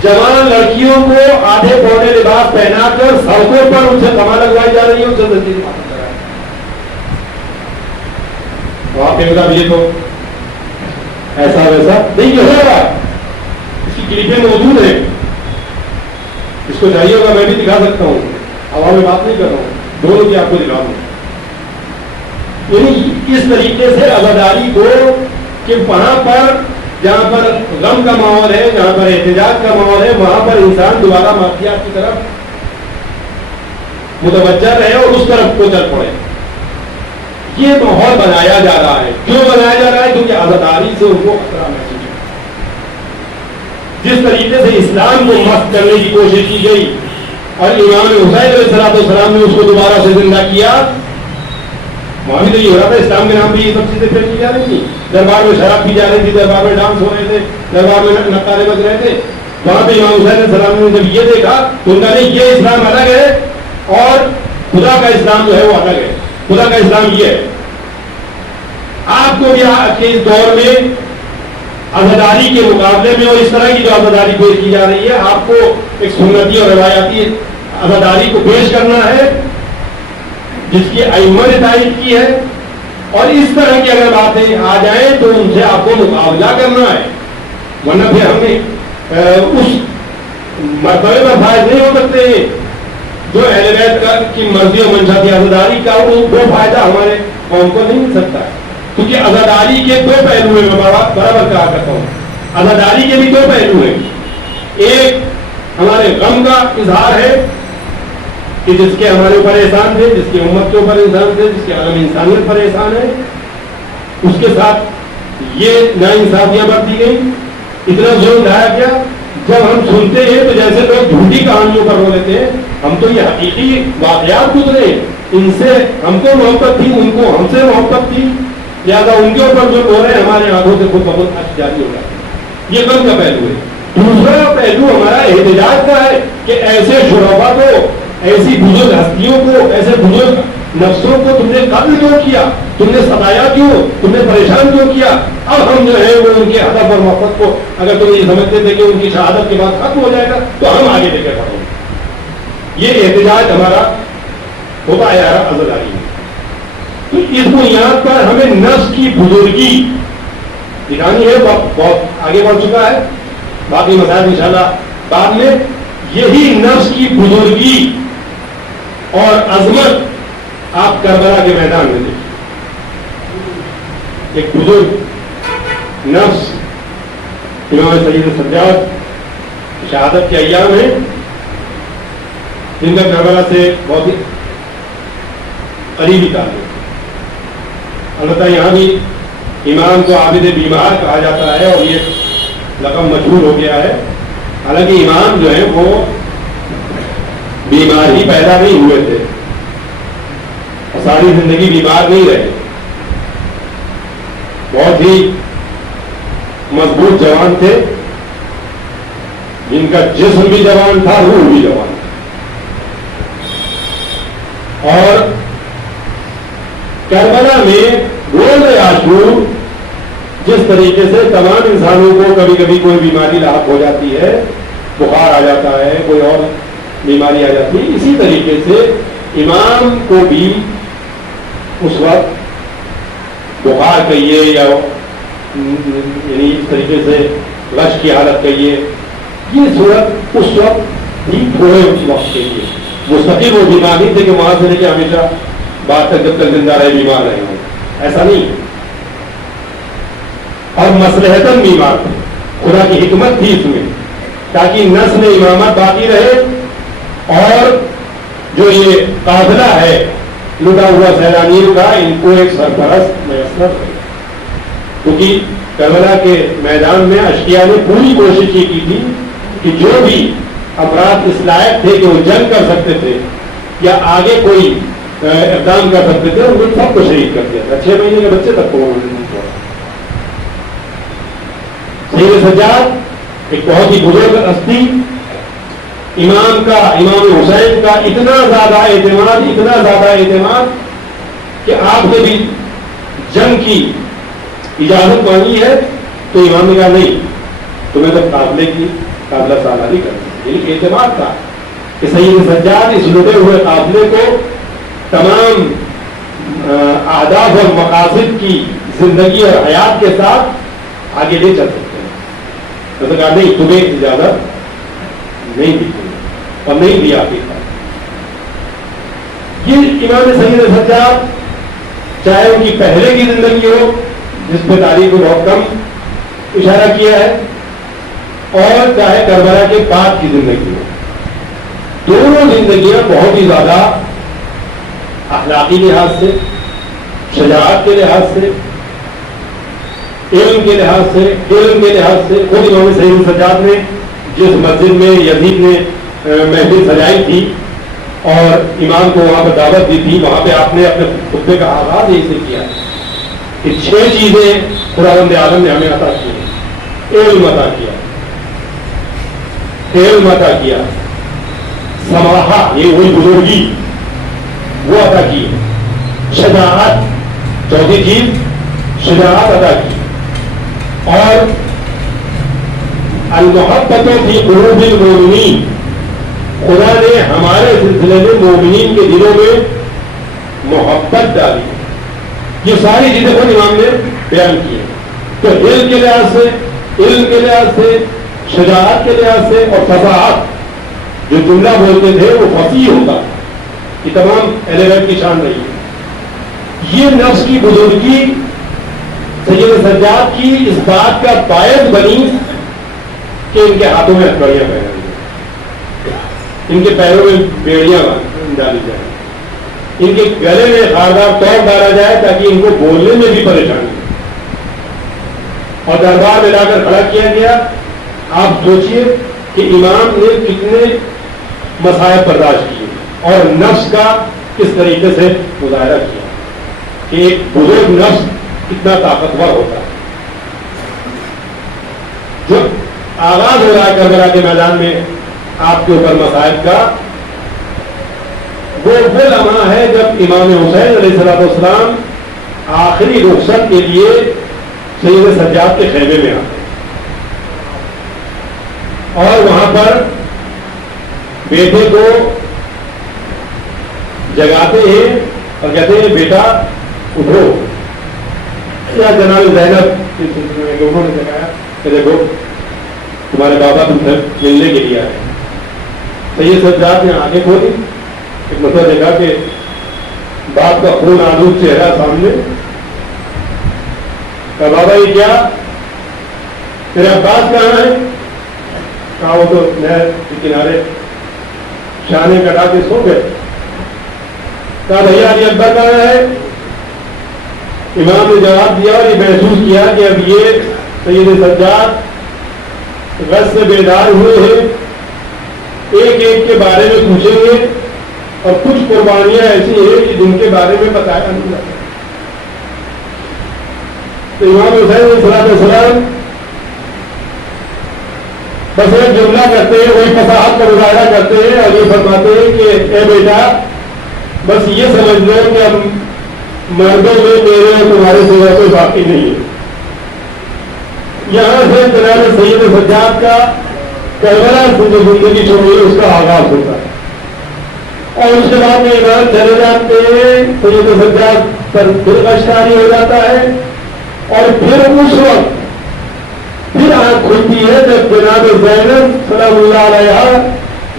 جوان لڑکیوں کو آدھے پونے لباس پہنا کر سڑکوں پر ان سے کما لگوائی جا رہی ہے، ان سے زنجیری ماتم کرایا۔ آپ کے مطابق یہ تو ایسا ویسا نہیں یہ ہوگا. اس کی کلپیں موجود ہیں, اس کو چاہیے ہوگا میں بھی دکھا سکتا ہوں, ہوا میں بات نہیں کر رہا ہوں, دونوں کی آپ کو دکھا دوں. یعنی اس طریقے سے عزاداری کو کہ وہاں پر جہاں پر غم کا ماحول ہے, جہاں پر احتجاج کا ماحول ہے, وہاں پر انسان دوبارہ معافیات کی طرف متوجہ رہے اور اس طرف کو چل پڑے. یہ ماحول بنایا جا رہا ہے. کیوں بنایا جا رہا ہے؟ کیونکہ عزاداری سے ان کو خطرہ محسوس ہے. جس طریقے سے اسلام کو مست کرنے کی کوشش کی گئی اور امام حسین علیہ السلام نے اس کو دوبارہ سے زندہ کیا, وہاں بھی تو یہ ہو رہا تھا اسلام کے نام پہ یہ سب چیزیں پھر کی جا رہی تھی. دربار میں شراب پی جا رہی تھی, دربار میں ڈانس ہو رہے تھے, دربار میں نقارے بج رہے تھے. وہاں پہ امام حسین علیہ السلام نے جب یہ دیکھا تو ان کا نہیں, یہ اسلام الگ ہے اور خدا کا اسلام جو ہے وہ الگ ہے. خدا کا اسلام یہ ہے. آپ کو بھی آج کے اس دور میں عزاداری کے مقابلے میں اور اس طرح کی جو عزاداری پیش کی جا رہی ہے, آپ کو ایک سنتی اور روایاتی عزاداری کو پیش کرنا ہے جس کی ائمہ نے تائید کی ہے, اور اس طرح کی اگر باتیں آ جائیں تو ان سے آپ کو مقابلہ کرنا ہے. ورنہ پھر ہم اس مرتبے پر فائز نہیں ہو سکتے جو اہل بیت کی مرضی و منشا تھی عزاداری کا, وہ فائدہ ہمارے قوم کو نہیں مل سکتا ہے. کیونکہ عزاداری کے دو پہلو ہیں, میں برابر کہا کرتا ہوں, عزاداری کے بھی دو پہلو ہیں. ایک ہمارے غم کا اظہار ہے کہ جس کے ہمارے اوپر احسان تھے, جس کی امت کے اوپر احسان تھے, جس کے عالم انسانیت پر احسان ہے, اس کے ساتھ یہ ناانصافیاں برتی گئی, اتنا ظلم ڈھایا گیا. جب ہم سنتے ہیں تو جیسے لوگ جھوٹی کہانیوں پر رو لیتے ہیں, ہم تو یہ حقیقی واقعات گزرے, ان سے ہم کو محبت تھی, ان کو ہم سے محبت تھی, لہٰذا ان کے اوپر جو رو رہے ہیں ہمارے آنکھوں سے خود بخود اشک جاری ہو جاتی ہے. یہ غم کا پہلو ہے. دوسرا پہلو ہمارا احتجاج کا ہے کہ ایسے شرفا کو, ایسی بزرگ ہستیوں کو, ایسے بزرگ نفسوں کو تم نے قتل کیوں کیا, تم نے ستایا کیوں, تم نے پریشان کیوں کیا. اب ہم جو ہے وہ ان کے ہدف اور مقصد کو اگر تم یہ سمجھتے تھے کہ ان کی شہادت کے بعد ختم ہو جائے گا تو ہم آگے لے کے بڑھیں. یہ احتجاج ہمارا ہوتا ہے عزاداری میں. تو اس بنیاد پر ہمیں نفس کی بزرگی دکھانی ہے. بہت آگے بڑھ چکا ہے, باقی مسائل انشاءاللہ بعد میں. یہی نفس کی بزرگی اور عظمت آپ کربلا کے میدان میں دیکھیں. ایک بزرگ نفس امام سید سجاد شہادت کے ایام ہیں, جن کا کربلا سے بہت ہی قریبی تعلق. البتہ یہاں بھی امام کو عابد بیمار کہا جاتا ہے اور یہ لقب مشہور ہو گیا ہے. حالانکہ امام جو ہے وہ بیمار ہی پیدا نہیں ہوئے تھے اور ساری زندگی بیمار نہیں رہے. بہت ہی مضبوط جوان تھے, جن کا جسم بھی جوان تھا, روح بھی جوان تھا. اور کربلا میں روز عاشور جس طریقے سے تمام انسانوں کو کبھی کبھی کوئی بیماری لاحق ہو جاتی ہے, بخار آ جاتا ہے, کوئی اور بیماری آ جاتی ہے, اسی طریقے سے امام کو بھی اس وقت بخار کہیے یا یعنی اس طریقے سے غش کی حالت کہیے, یہ صورت اس وقت بھی تھوڑے وقت کے لیے مستقل وہ بیمار نہیں تھے کہ وہاں سے لے کے ہمیشہ بعد تک جب تک زندہ رہے بیمار رہے ہوں, ایسا نہیں. اور مصلحتاً بیمار تھے, خدا کی حکمت تھی اس میں تاکہ نسل امامت باقی رہے اور جو یہ قافلہ ہے لٹا ہوا سیلانیوں کا ان کو ایک سرپرست میسر رہے. کیونکہ کربلا کے میدان میں اشقیاء نے پوری کوشش یہ کی تھی کہ جو بھی افراد اس لائق تھے کہ وہ جنگ کر سکتے تھے یا آگے کوئی اقدام کر سکتے تھے, ان سب کو شہید کر دیا تھا. 6 مہینے کے بچے تک کو سید سجاد ایک بہت ہی بزرگ ہستی, امام کا, امام حسین کا اتنا زیادہ اعتماد کہ آپ نے بھی جنگ کی اجازت مانگی ہے تو امام نے کہا نہیں, تمہیں تو قافلہ سالاری کرنا. یعنی اعتماد تھا کہ سید سجاد اس لٹے ہوئے قافلے کو تمام اہداف اور مقاصد کی زندگی اور حیات کے ساتھ آگے لے چل سکتے ہیں. تو کہا نہیں تمہیں اجازت نہیں دی اور نہیں دیا آپ. یہ امام سید سجاد چاہے ان کی پہلے کی زندگی ہو جس پہ تاریخ کو بہت کم اشارہ کیا ہے, اور چاہے کربلا کے بعد کی زندگی ہو, دونوں زندگیاں بہت ہی زیادہ اخلاقی لحاظ سے, شجاعت کے لحاظ سے, علم کے لحاظ سے, خود امام سید سجاد نے جس مسجد میں یزید نے محفل سجائی تھی اور امام کو وہاں پر دعوت دی تھی, وہاں پہ آپ نے اپنے خطبے کا آغاز یہی سے کیا کہ 6 چیزیں خداوند عالم نے ہمیں عطا کی ہیں. علم عطا کیا, سماحہ یہ وہی بزرگی وہ عطا کی, شجاعت, چوتھی چیز شجاعت عطا کی, اور المحبت فی قلوب المؤمنین, خدا نے ہمارے سلسلے میں مومنین کے دلوں میں محبت ڈالی. یہ ساری چیزیں خود امام نے بیان کی ہیں. تو علم کے لحاظ سے, شجاعت کے لحاظ سے اور فصاحت, جو جملہ بولتے تھے وہ فصیح ہوتا, یہ تمام اہل بیت کی شان رہی ہے. یہ نفس کی بزرگی سید سجاد کی اس بات کا باعث بنی کہ ان کے ہاتھوں میں ہتھکڑیاں پہنائی جائیں, ان کے پیروں میں بیڑیاں ڈالی جائیں, ان کے گلے میں خاردار توڑ ڈالا جائے تاکہ ان کو بولنے میں بھی پریشانی ہو, اور دربار میں لا کر کھڑا کیا گیا. آپ سوچئے کہ امام نے کتنے مصائب برداشت کیے اور نفس کا کس طریقے سے مظاہرہ کیا کہ ایک بزرگ نفس کتنا طاقتور ہوتا ہے. جو آغاز ہو رہا ہے کربلا کے میدان میں آپ کے اوپر مصائب کا, وہ لمحہ ہے جب امام حسین علیہ السلام آخری رخصت کے لیے سید سجاد کے خیمے میں آتے ہیں اور وہاں پر بیٹے کو جگاتے ہیں اور کہتے ہیں بیٹا اٹھو. یا جناب زینب لوگوں نے جگایا کہ دیکھو تمہارے بابا تم سے ملنے کے لیے آئے. سید سجاد نے آنکھیں کھولی, ایک مسئلہ دیکھا کہ باپ کا خون آلود چہرہ سامنے. کہا بابا یہ کیا, تیرے عباس کہاں ہے؟ کہا وہ تو نہر کے کنارے شانے کٹا کے سو گئے. کہا بھیا یہ ابا کہاں ہے؟ امام نے جواب دیا اور یہ محسوس کیا کہ اب یہ سید سجاد غصے سے بیدار ہوئے ہیں, ایک ایک کے بارے میں پوچھیں گے اور کچھ قربانیاں ایسی ہیں کہ جن کے بارے میں بتایا نہیں جاتا. تو امام حسین علیہ السلام بس ایک جملہ کرتے ہیں, وہی فصاحت کا مظاہرہ کرتے ہیں اور یہ فرماتے ہیں کہ اے بیٹا بس یہ سمجھ لو کہ اب مردوں میں میرے اور تمہارے سوا کوئی باقی نہیں ہے. یہاں سے جناب سید سجاد کا کربلا سے جو زندگی چھوڑی ہے اس کا آغاز ہوتا ہے, اور اس کے بعد میں ایمان چلے جاتے ہیں. سید سجاد پر پھر اشتاری ہو جاتا ہے اور پھر اس وقت پھر آنکھ کھلتی ہے جب جناب زینب سلام اللہ علیہ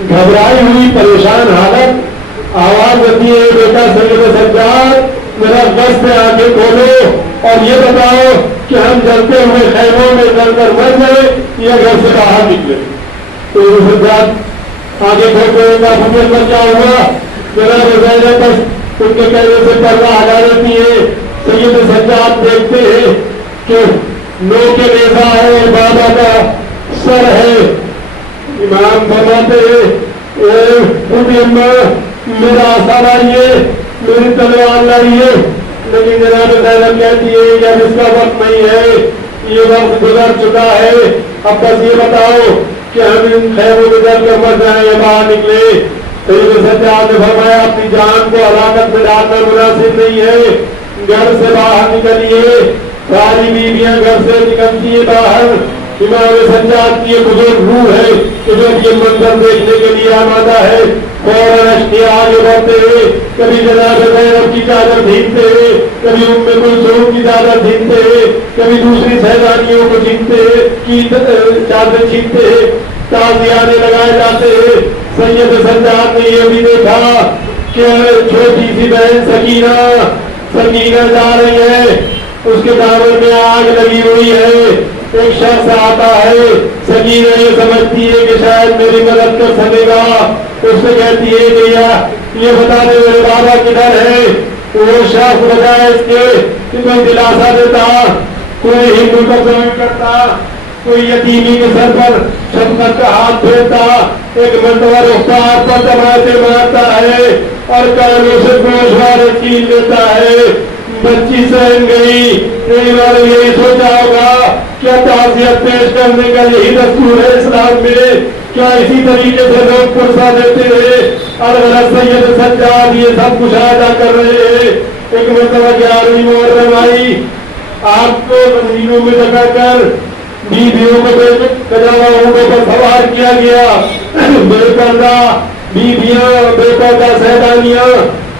گھبرائی ہوئی پریشان حالت آواز دیتی ہے بیٹا سید سجاد میرا بس سے آنکھیں کھولو اور یہ بتاؤ کہ ہم جلتے ہوئے خیموں میں جل کر مر گئے یا گھر سے باہر نکلے. تو سجاد آگے کھولتے کا مجھے پر کیا ہوا, جناب زینب بس ان کے کہنے سے پردہ ہٹا دیتی ہے. سید سجاد دیکھتے ہیں کہ نو کے نیزا ہے اور بابا کا سر ہے. امام فرماتے ہیں میرا آسا لائیے, میری تلوار لائیے. لیکن جناب زینب کہتی ہے کہ اب اس کا وقت نہیں ہے, یہ وقت گزر چکا ہے, اب بس یہ بتاؤ کہ ہم ان خیموں میں جل کر مر جائیں یا باہر نکلے. سید سجاد نے فرمایا اپنی جان کو ہلاکت میں ڈالنا مناسب نہیں ہے, گھر سے باہر نکلیے. ساری بیویاں گھر سے نکلتی ہے باہر. امام سجاد کی یہ بزرگ روح ہے کہ جب یہ منظر دیکھنے کے لیے آمادہ ہے فوراً آگے بڑھتے ہیں کبھی جناب زینب کی چادر بھیجتے ہوئے، کبھی ام کلثوم کی چادر بھیجتے ہوئے، کبھی دوسری شہزادیوں کو چھینتے کی چادر چھینتے تعزیانے لگائے جاتے ہیں۔ سید سجاد نے یہ بھی دیکھا کہ چھوٹی سی بہن سکینہ جا رہی ہے، اس کے دامن میں آگ لگی ہوئی ہے، ایک شخص آتا ہے، سکینہ یہ سمجھتی ہے کہ شاید میری مدد کر سکے گا، اس سے کہتی ہے کہ یہ بتا دے میرے بابا کدھر ہے۔ وہ شخص بجائے اس کے کہ کوئی دلاسا دیتا، کوئی ہندو کا ظلم کرتا، کوئی یتیمی کے سر پر شفقت کا ہاتھ پھیرتا، ایک مرتبہ رخسار پر تماچے مارتا ہے اور کانوں سے گوشوارے چھین لیتا ہے۔ بچی سہن گئی، کئی بار یہی سوچا ہوگا کیا تعزیت پیش کرنے کا یہی دستور ہے اسلام میں؟ کیا اسی طریقے سے لوگ پرسا دیتے ہیں؟ اور سید سجاد یہ سب مشاہدہ کر رہے ہیں۔ ایک مرتبہ 11ویں محرم آئی، آپ کو مدینوں میں لگا کر بیویوں کو کجاوا اونٹوں پر سوار کیا گیا، بے پردہ بیویاں، بے پردہ سیدانیاں،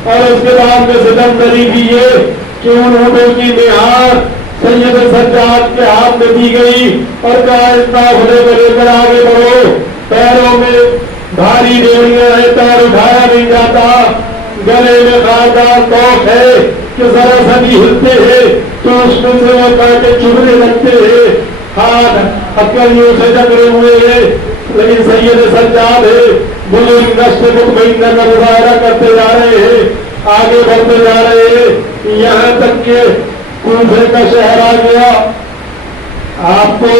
اور اس کے بعد میں ستمبری بھی یہ کہ ان اونٹوں کی مہار سید سجاد کے ہاتھ میں دی گئی اور کہا اس قافلے کو لے کر آگے بڑھو۔ پیروں میں بھاری ڈیڑیاں ہیں، پیر اٹھایا نہیں جاتا، گلے میں خاردار توق ہے کہ ذرا سا بھی ہلتے ہیں تو اس میں سے وہ کانٹے چبھنے لگتے ہیں، ہاتھ ہتھیلیوں سے جکڑے ہوئے ہیں، لیکن سید سجاد ہے بزرگ نفس مطمئنہ کا مظاہرہ کرتے جا رہے ہیں، آگے بڑھتے جا رہے ہیں، یہاں تک کہ کوفے کا شہر آ گیا۔ آپ کو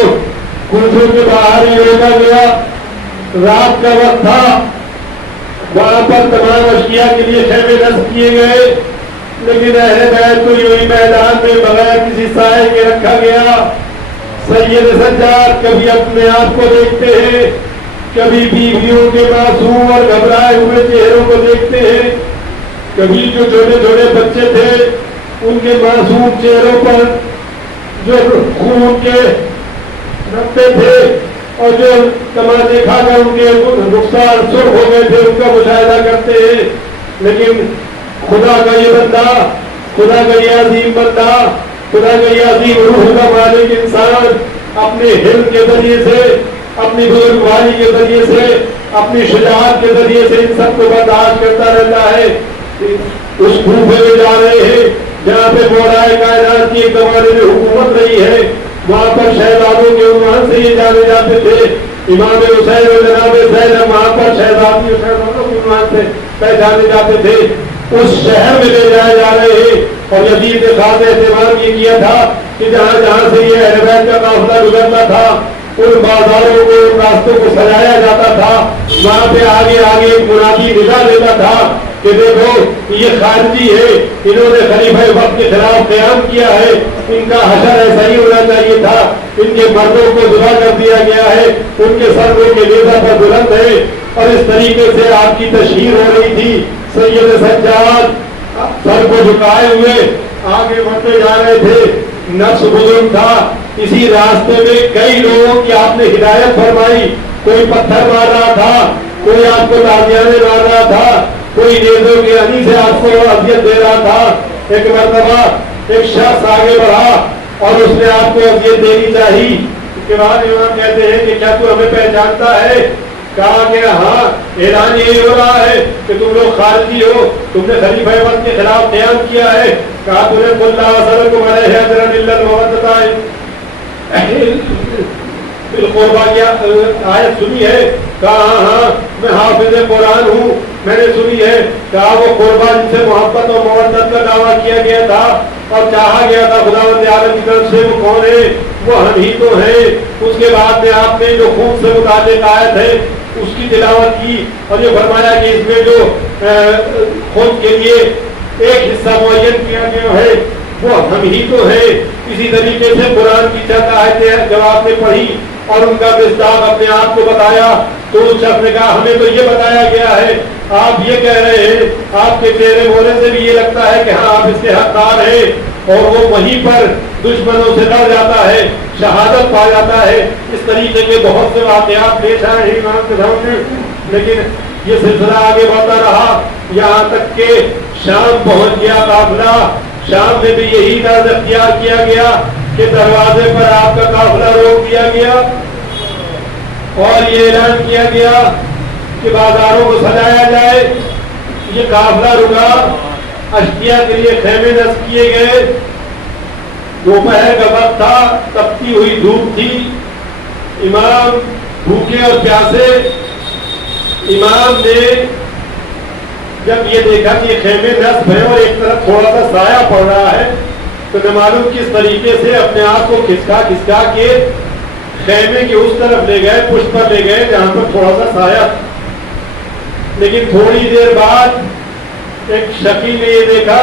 کوفے کے باہر ہی روکا گیا، رات کا وقت تھا، وہاں پر تمام اشیاء کے لیے خیمے نصب کیے گئے، لیکن اہل بیت کو یوں ہی میدان میں بغیر کسی سائے کے رکھا گیا۔ سید سجاد کبھی اپنے آپ کو دیکھتے ہیں، کبھی بیویوں کے معصوم اور گھبرائے ہوئے چہروں کو دیکھتے ہیں، کبھی جو چھوٹے چھوٹے بچے تھے ان کے معصوم چہروں پر جو خون کے رکھتے تھے اور جو تماشے کھا کر ان کے رخسار سرخ ہو گئے تھے ان کا مشاہدہ کرتے ہیں۔ لیکن خدا کا یہ بندہ، خدا کا یہ عظیم بندہ، خدا کا یہ عظیم روح کا مالک انسان اپنے حلم کے ذریعے سے، اپنی بزرگواری کے ذریعے سے، اپنی شجاعت کے ذریعے سے ان سب کو برداشت کرتا رہتا ہے۔ اس کوفے میں جا رہے ہیں جہاں پہ مولا کائنات کی ایک زمانے میں حکومت رہی ہے، وہاں پر شہزادوں کے عنوان سے یہ جانے جاتے تھے، امام حسین و جناب زینب وہاں پر شہزادی اور شہزادوں کے عنوان سے پہچانے جاتے تھے۔ اس شہر میں لے جائے جا رہے ہیں اور یزید نے خاص اہتمام یہ کیا تھا کہ جہاں جہاں سے یہ اہل بیت کا قافلہ گزرتا تھا ان بازاروں کو، ان راستوں کو سجایا جاتا تھا، وہاں پہ آگے آگے ایک منادی ندا دیتا تھا کہ دیکھو یہ خارجی ہے، انہوں نے خلیفہ وقت کے خلاف قیام کیا ہے، ان کا حشر ایسا ہی ہونا چاہیے تھا، ان کے مردوں کو ذبح کر دیا گیا ہے، ان کے سروں کے نیزہ پر بلند ہے۔ اور اس طریقے سے آپ کی تشہیر ہو رہی تھی۔ سید سجاد سر کو جھکائے ہوئے آگے بڑھتے جا رہے تھے، نفس بزرگ تھا، اسی راستے میں کئی لوگوں کی آپ نے ہدایت فرمائی، کوئی پتھر مار رہا تھا، کوئی آپ کو تازیانے مار رہا تھا، کوئی نیزوں کے انی سے آپ کو اذیت دے رہا تھا۔ ایک مرتبہ ایک شخص آگے بڑھا اور اس نے آپ کو اذیت دینی چاہی، اس کے بعد امام کہتے ہیں کہ کیا تو ہمیں پہچانتا ہے؟ کہا کہ ہاں، اعلان یہی ہو رہا ہے کہ تم لوگ خارجی ہو، تم نے خلیفہ وقت کے خلاف قیام کیا ہے۔ کہا تم نے قل لا اسألکم علیہ اجرا الا المودۃ بالقربہ کی آیت سنی ہے؟ کہا ہاں میں حافظ قرآن ہوں، میں نے سنی ہے۔ کہا وہ قربہ جن سے محبت اور مودت کا دعویٰ کیا گیا تھا اور چاہا گیا تھا خداوند عالم کی طرف سے، وہ کون ہے؟ وہ ہم ہی تو ہیں۔ اس کے بعد میں آپ نے جو خون سے متعلق آیت ہے اس کی تلاوت کی اور یہ فرمایا کہ اس میں جو خود کے لیے ایک حصہ معین کیا گیا ہے وہ ہم ہی تو ہیں۔ اسی طریقے سے قرآن کی چند آیتیں جب آپ نے پڑھی اور ان کا مصداق اپنے آپ کو بتایا تو اس شخص نے کہا ہمیں تو یہ بتایا گیا ہے، آپ یہ کہہ رہے ہیں، آپ کے چہرے بولنے سے بھی یہ لگتا ہے کہ ہاں آپ اس کے حقدار ہیں۔ اور وہ وہیں پر دشمنوں سے لڑ جاتا ہے، شہادت پا جاتا ہے۔ اس طریقے کے بہت سے واقعات پیش آئے ہیں امام کے سامنے، لیکن یہ سلسلہ آگے بڑھتا رہا یہاں تک کہ شام پہنچ گیا قافلہ. شام میں بھی یہی طرز اختیار کیا گیا کہ دروازے پر آپ کا قافلہ روک دیا گیا اور یہ اعلان کیا گیا کہ بازاروں کو سجایا جائے. یہ قافلہ رکا, اشتیا کے لیے خیمے نصب کیے گئے. دوپہر کا وقت تھا, تپتی ہوئی دھوپ تھی, امام بھوکے اور پیاسے. امام نے جب یہ دیکھا کہ خیمے نصب ہیں اور ایک طرف تھوڑا سا سایہ پڑ رہا ہے تو نہ معلوم کس طریقے سے اپنے آپ کو کھسکا کے خیمے کی اس طرف لے گئے, پشت پر لے گئے جہاں پر تھوڑا سا سایہ. لیکن تھوڑی دیر بعد ایک شقی نے یہ دیکھا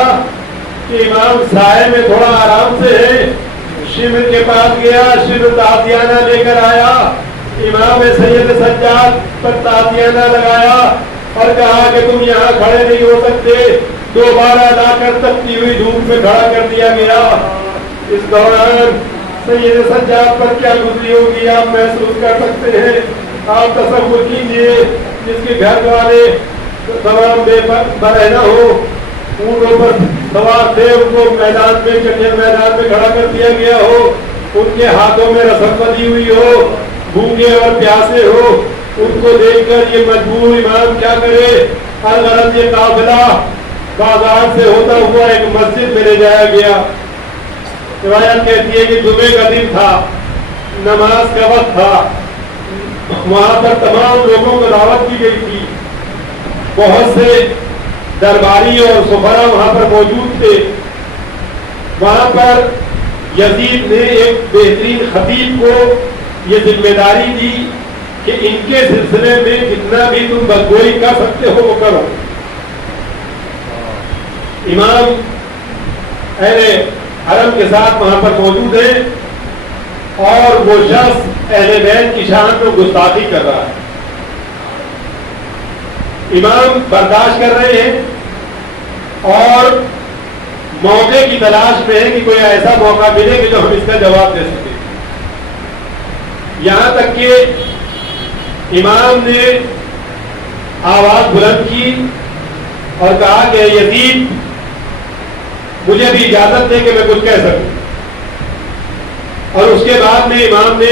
کہ امام سائے میں تھوڑا آرام سے ہے. شمر کے پاس گیا, شمر تازیانہ لے کر آیا, امام سید سجاد پر تازیانہ لگایا اور کہا کہ تم یہاں کھڑے نہیں ہو سکتے. دوبارہ لا کر تپتی ہوئی دھوپ میں کھڑا کر دیا گیا. اس دوران سید سجاد پر کیا گزری ہوگی آپ محسوس کر سکتے ہیں. آپ تصور کیجیے جس کے گھر والے تمام بے برہنہ ہو, اونٹوں پر سوار تھے, ان کو میدان میں چٹیل میدان میں کھڑا کر دیا گیا ہو, ان کے ہاتھوں میں رسم بندھی ہوئی ہو, بھوکے اور پیاسے ہو. ان کو دیکھ کر یہ مجبور امام کیا کرے. الغرض یہ قافلہ بازار سے ہوتا ہوا ایک مسجد میں لے جایا گیا. روایت کہتی ہے کہ جمعے کا دن تھا, نماز کا وقت تھا. وہاں پر تمام لوگوں کو دعوت کی گئی تھی. بہت سے درباری اور سفرا وہاں پر موجود تھے. وہاں پر یزید نے ایک بہترین خطیب کو یہ ذمہ داری دی کہ ان کے سلسلے میں جتنا بھی تم بدگوئی کر سکتے ہو وہ کرو. امام اہل حرم کے ساتھ وہاں پر موجود ہیں اور وہ شخص اہل بیت کی شان میں گستاخی کر رہا ہے. امام برداشت کر رہے ہیں اور موقع کی تلاش میں ہے کہ کوئی ایسا موقع ملے کہ جو ہم اس کا جواب دے سکیں. یہاں تک کہ امام نے آواز بلند کی اور کہا کہ یزید مجھے بھی اجازت دے کہ میں کچھ کہہ سکوں. اور اس کے بعد میں امام نے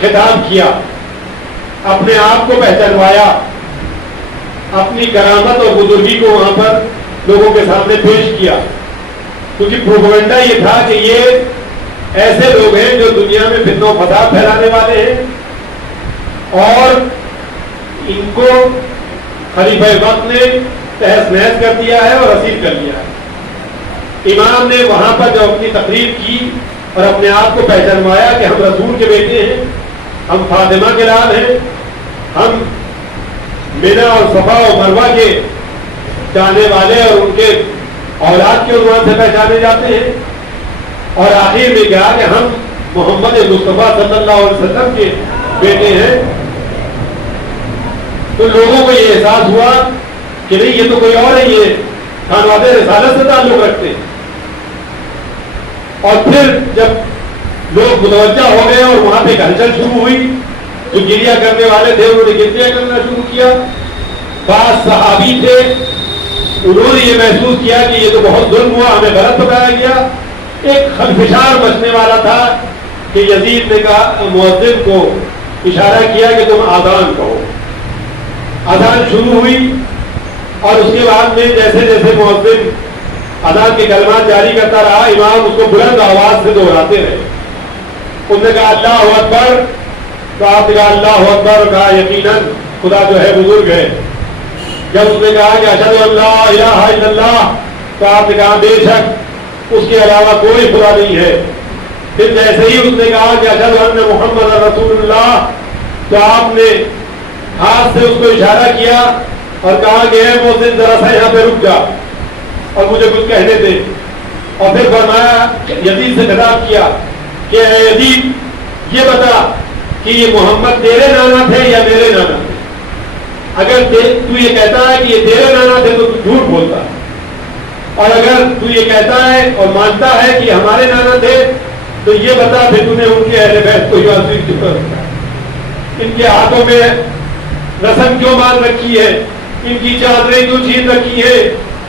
خطاب کیا, اپنے آپ کو پہچانوایا, اپنی کرامت اور بزرگی کو وہاں پر لوگوں کے سامنے پیش کیا. کیونکہ پروپیگنڈا یہ تھا کہ یہ ایسے لوگ ہیں جو دنیا میں فتنہ و فساد پھیلانے والے ہیں اور ان کو خلیفہ وقت نے تہس نہس کر دیا ہے اور اسیر کر لیا ہے. امام نے وہاں پر جو اپنی تقریر کی اور اپنے آپ کو پہچانوایا کہ ہم رسول کے بیٹے ہیں, ہم فاطمہ کے لال ہیں, ہم مینا اور صفا و مروہ کے جانے والے اور ان کے اولاد کے عنوان سے پہچانے جاتے ہیں. اور آخر میں کہا کہ ہم محمد مصطفیٰ صلی اللہ علیہ وسلم کے بیٹے ہیں. تو لوگوں کو یہ احساس ہوا کہ نہیں یہ تو کوئی اور ہے, یہ خانواد رسالت سے تعلق رکھتے ہیں. اور پھر جب لوگ متوجہ ہو گئے اور وہاں پہ ہلچل شروع ہوئی, جو گریہ کرنے والے تھے انہوں نے گریہ کرنا شروع کیا. بعض صحابی تھے, انہوں نے یہ محسوس کیا کہ یہ تو بہت ظلم ہوا, ہمیں غلط بتایا گیا. ایک خلفشار بچنے والا تھا کہ یزید نے کہا, مؤذن کو اشارہ کیا کہ تم آذان کہو. اذان شروع ہوئی اور اس کے بعد میں جیسے جیسے مؤذن اذان کے کلمات جاری کرتا رہا, امام اس کو بلند آواز سے دہراتے رہے. انہوں نے کہا اللہ اکبر, تو آپ نے کہا اللہ اکبر, اور کہا یقیناً خدا جو ہے بزرگ ہے. جب اس نے کہا کہ اشہد ان لا الہ الا اللہ, تو آپ نے کہا بے شک اس کے علاوہ کوئی خدا نہیں ہے. پھر جیسے ہی اس نے کہا کہ اشہد ان محمد رسول اللہ, تو آپ نے ہاتھ سے اس کو اشارہ کیا اور کہا کہ اے مؤذن ذرا سا یہاں پہ رک جا اور مجھے کچھ کہنے دے. اور پھر فرمایا, یزید سے خطاب کیا کہ اے یزید یہ بتا کہ یہ محمد تیرے نانا تھے یا میرے نانا تھے. اگر تو یہ کہتا ہے کہ یہ تیرے نانا تھے تو جھوٹ بولتا, اور اگر تو یہ کہتا ہے اور مانتا ہے کہ ہمارے نانا تھے تو یہ بتا پھر تو نے ان کے اہل بیت کو کیوں کر رکھا, ان کے ہاتھوں میں رسم کیوں مان رکھی ہے, ان کی چادریں کیوں چھین رکھی ہے,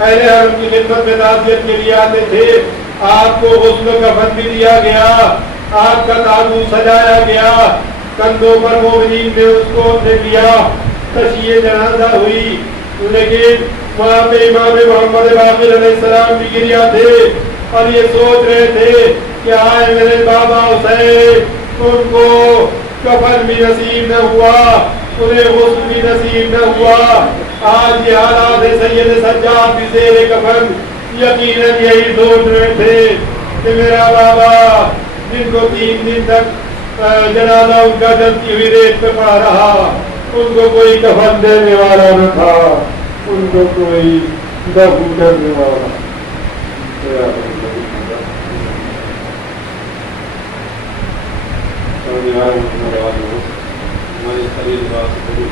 اہل حرم کی خدمت میں تعزیت کے لیے آتے تھے، آپ کو غسل و کفن بھی دیا گیا، آپ کا تابوت سجایا گیا، کندھوں پر مومنین نے اس کو نے لیا، تشییع جنازہ ہوئی، لیکن وہاں پہ امام محمد باقر علیہ السلام بھی گریا تھے اور یہ سوچ رہے تھے کہ آئے میرے بابا حسین، ان کو کفن بھی نصیب نہ ہوا، انہیں غسل بھی نصیب نہ ہوا، آج یہ حالات سید سجاد بھی زیر کفن، یقیناً یہی سوچ رہے تھے کہ میرا بابا جن کو 3 دن تک جنازہ ان کا جلتی ہوئی ریت پہ پڑا رہا، ان کو کوئی کفن دینے والا نہ تھا، ان کو کوئی دفن کرنے والا۔ ہماری خلیل بات سے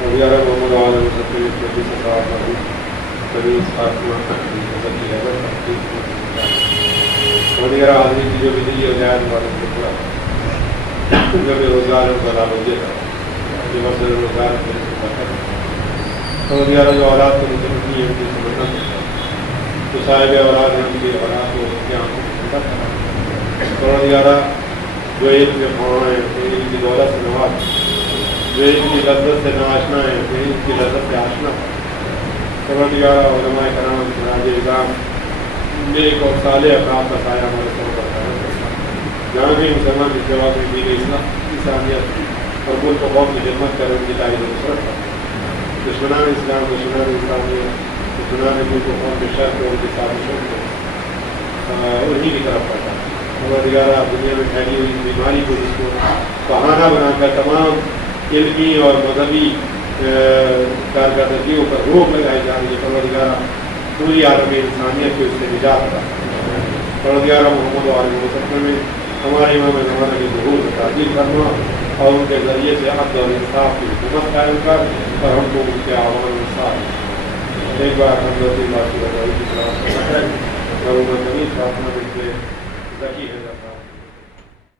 اور یار محمد عالم سفیر کی صاحب کبھی خاتمہ کی حضرت اور دیگر آدمی کی جو بھی دی ہدایت والے کو پورا جو بھی روزگار بنا لوگے تھا جو مسئلہ روزگار اور دیگر جو اولاد کو نظر کی ہے ان کی سمجھنا تو صاحب اولاد ہیں ان کی اولاد کو کیا اور دیگر جو علم کے خواہاں ہیں جو علم کی دولت سے نواز، جو علم کی لذت سے ناشنا ہے، جو علم کی لذت سے آشنا پروردگارہ علماء کرام راج نظام نیک اور صالح افراد کا سایہ ہمارے سر پر قائم کرتا ہے۔ جہاں بھی مسلمان کی سیوا میں دین اصلاح انسانیت اور ملک و قوم کی خدمت کر ان کی تائید و نصرت کرتا، دشمنان اسلام، دشمنان انسانیت، دشمنان ملک و قوم کے شر کو ان کی سازشوں کو انہی کی طرف کرتا ہے۔ پروردگارہ دنیا میں پھیلی ہوئی بیماری کو جس کو بہانہ بنا کر تمام علمی اور مذہبی کارکردگیوں پر روک لگائی جا رہی ہے، پروردگارہ پوری عالم انسانیت کو اس سے نجات عطا فرما۔ پروردگارہ محمد علیہ وسلم میں ہمارے امام زمانہ کی ظہور کو تعظیم فرما اور ان کے ذریعے سے عدل اور انصاف کی حکومت قائم کر اور ہم کو ان کے عوام میں ساتھ ایک بار حضرت اللہ صلی اللہ علیہ وسلم کی طرف سے اور انہوں نے فاطمہ بنت زکی ہے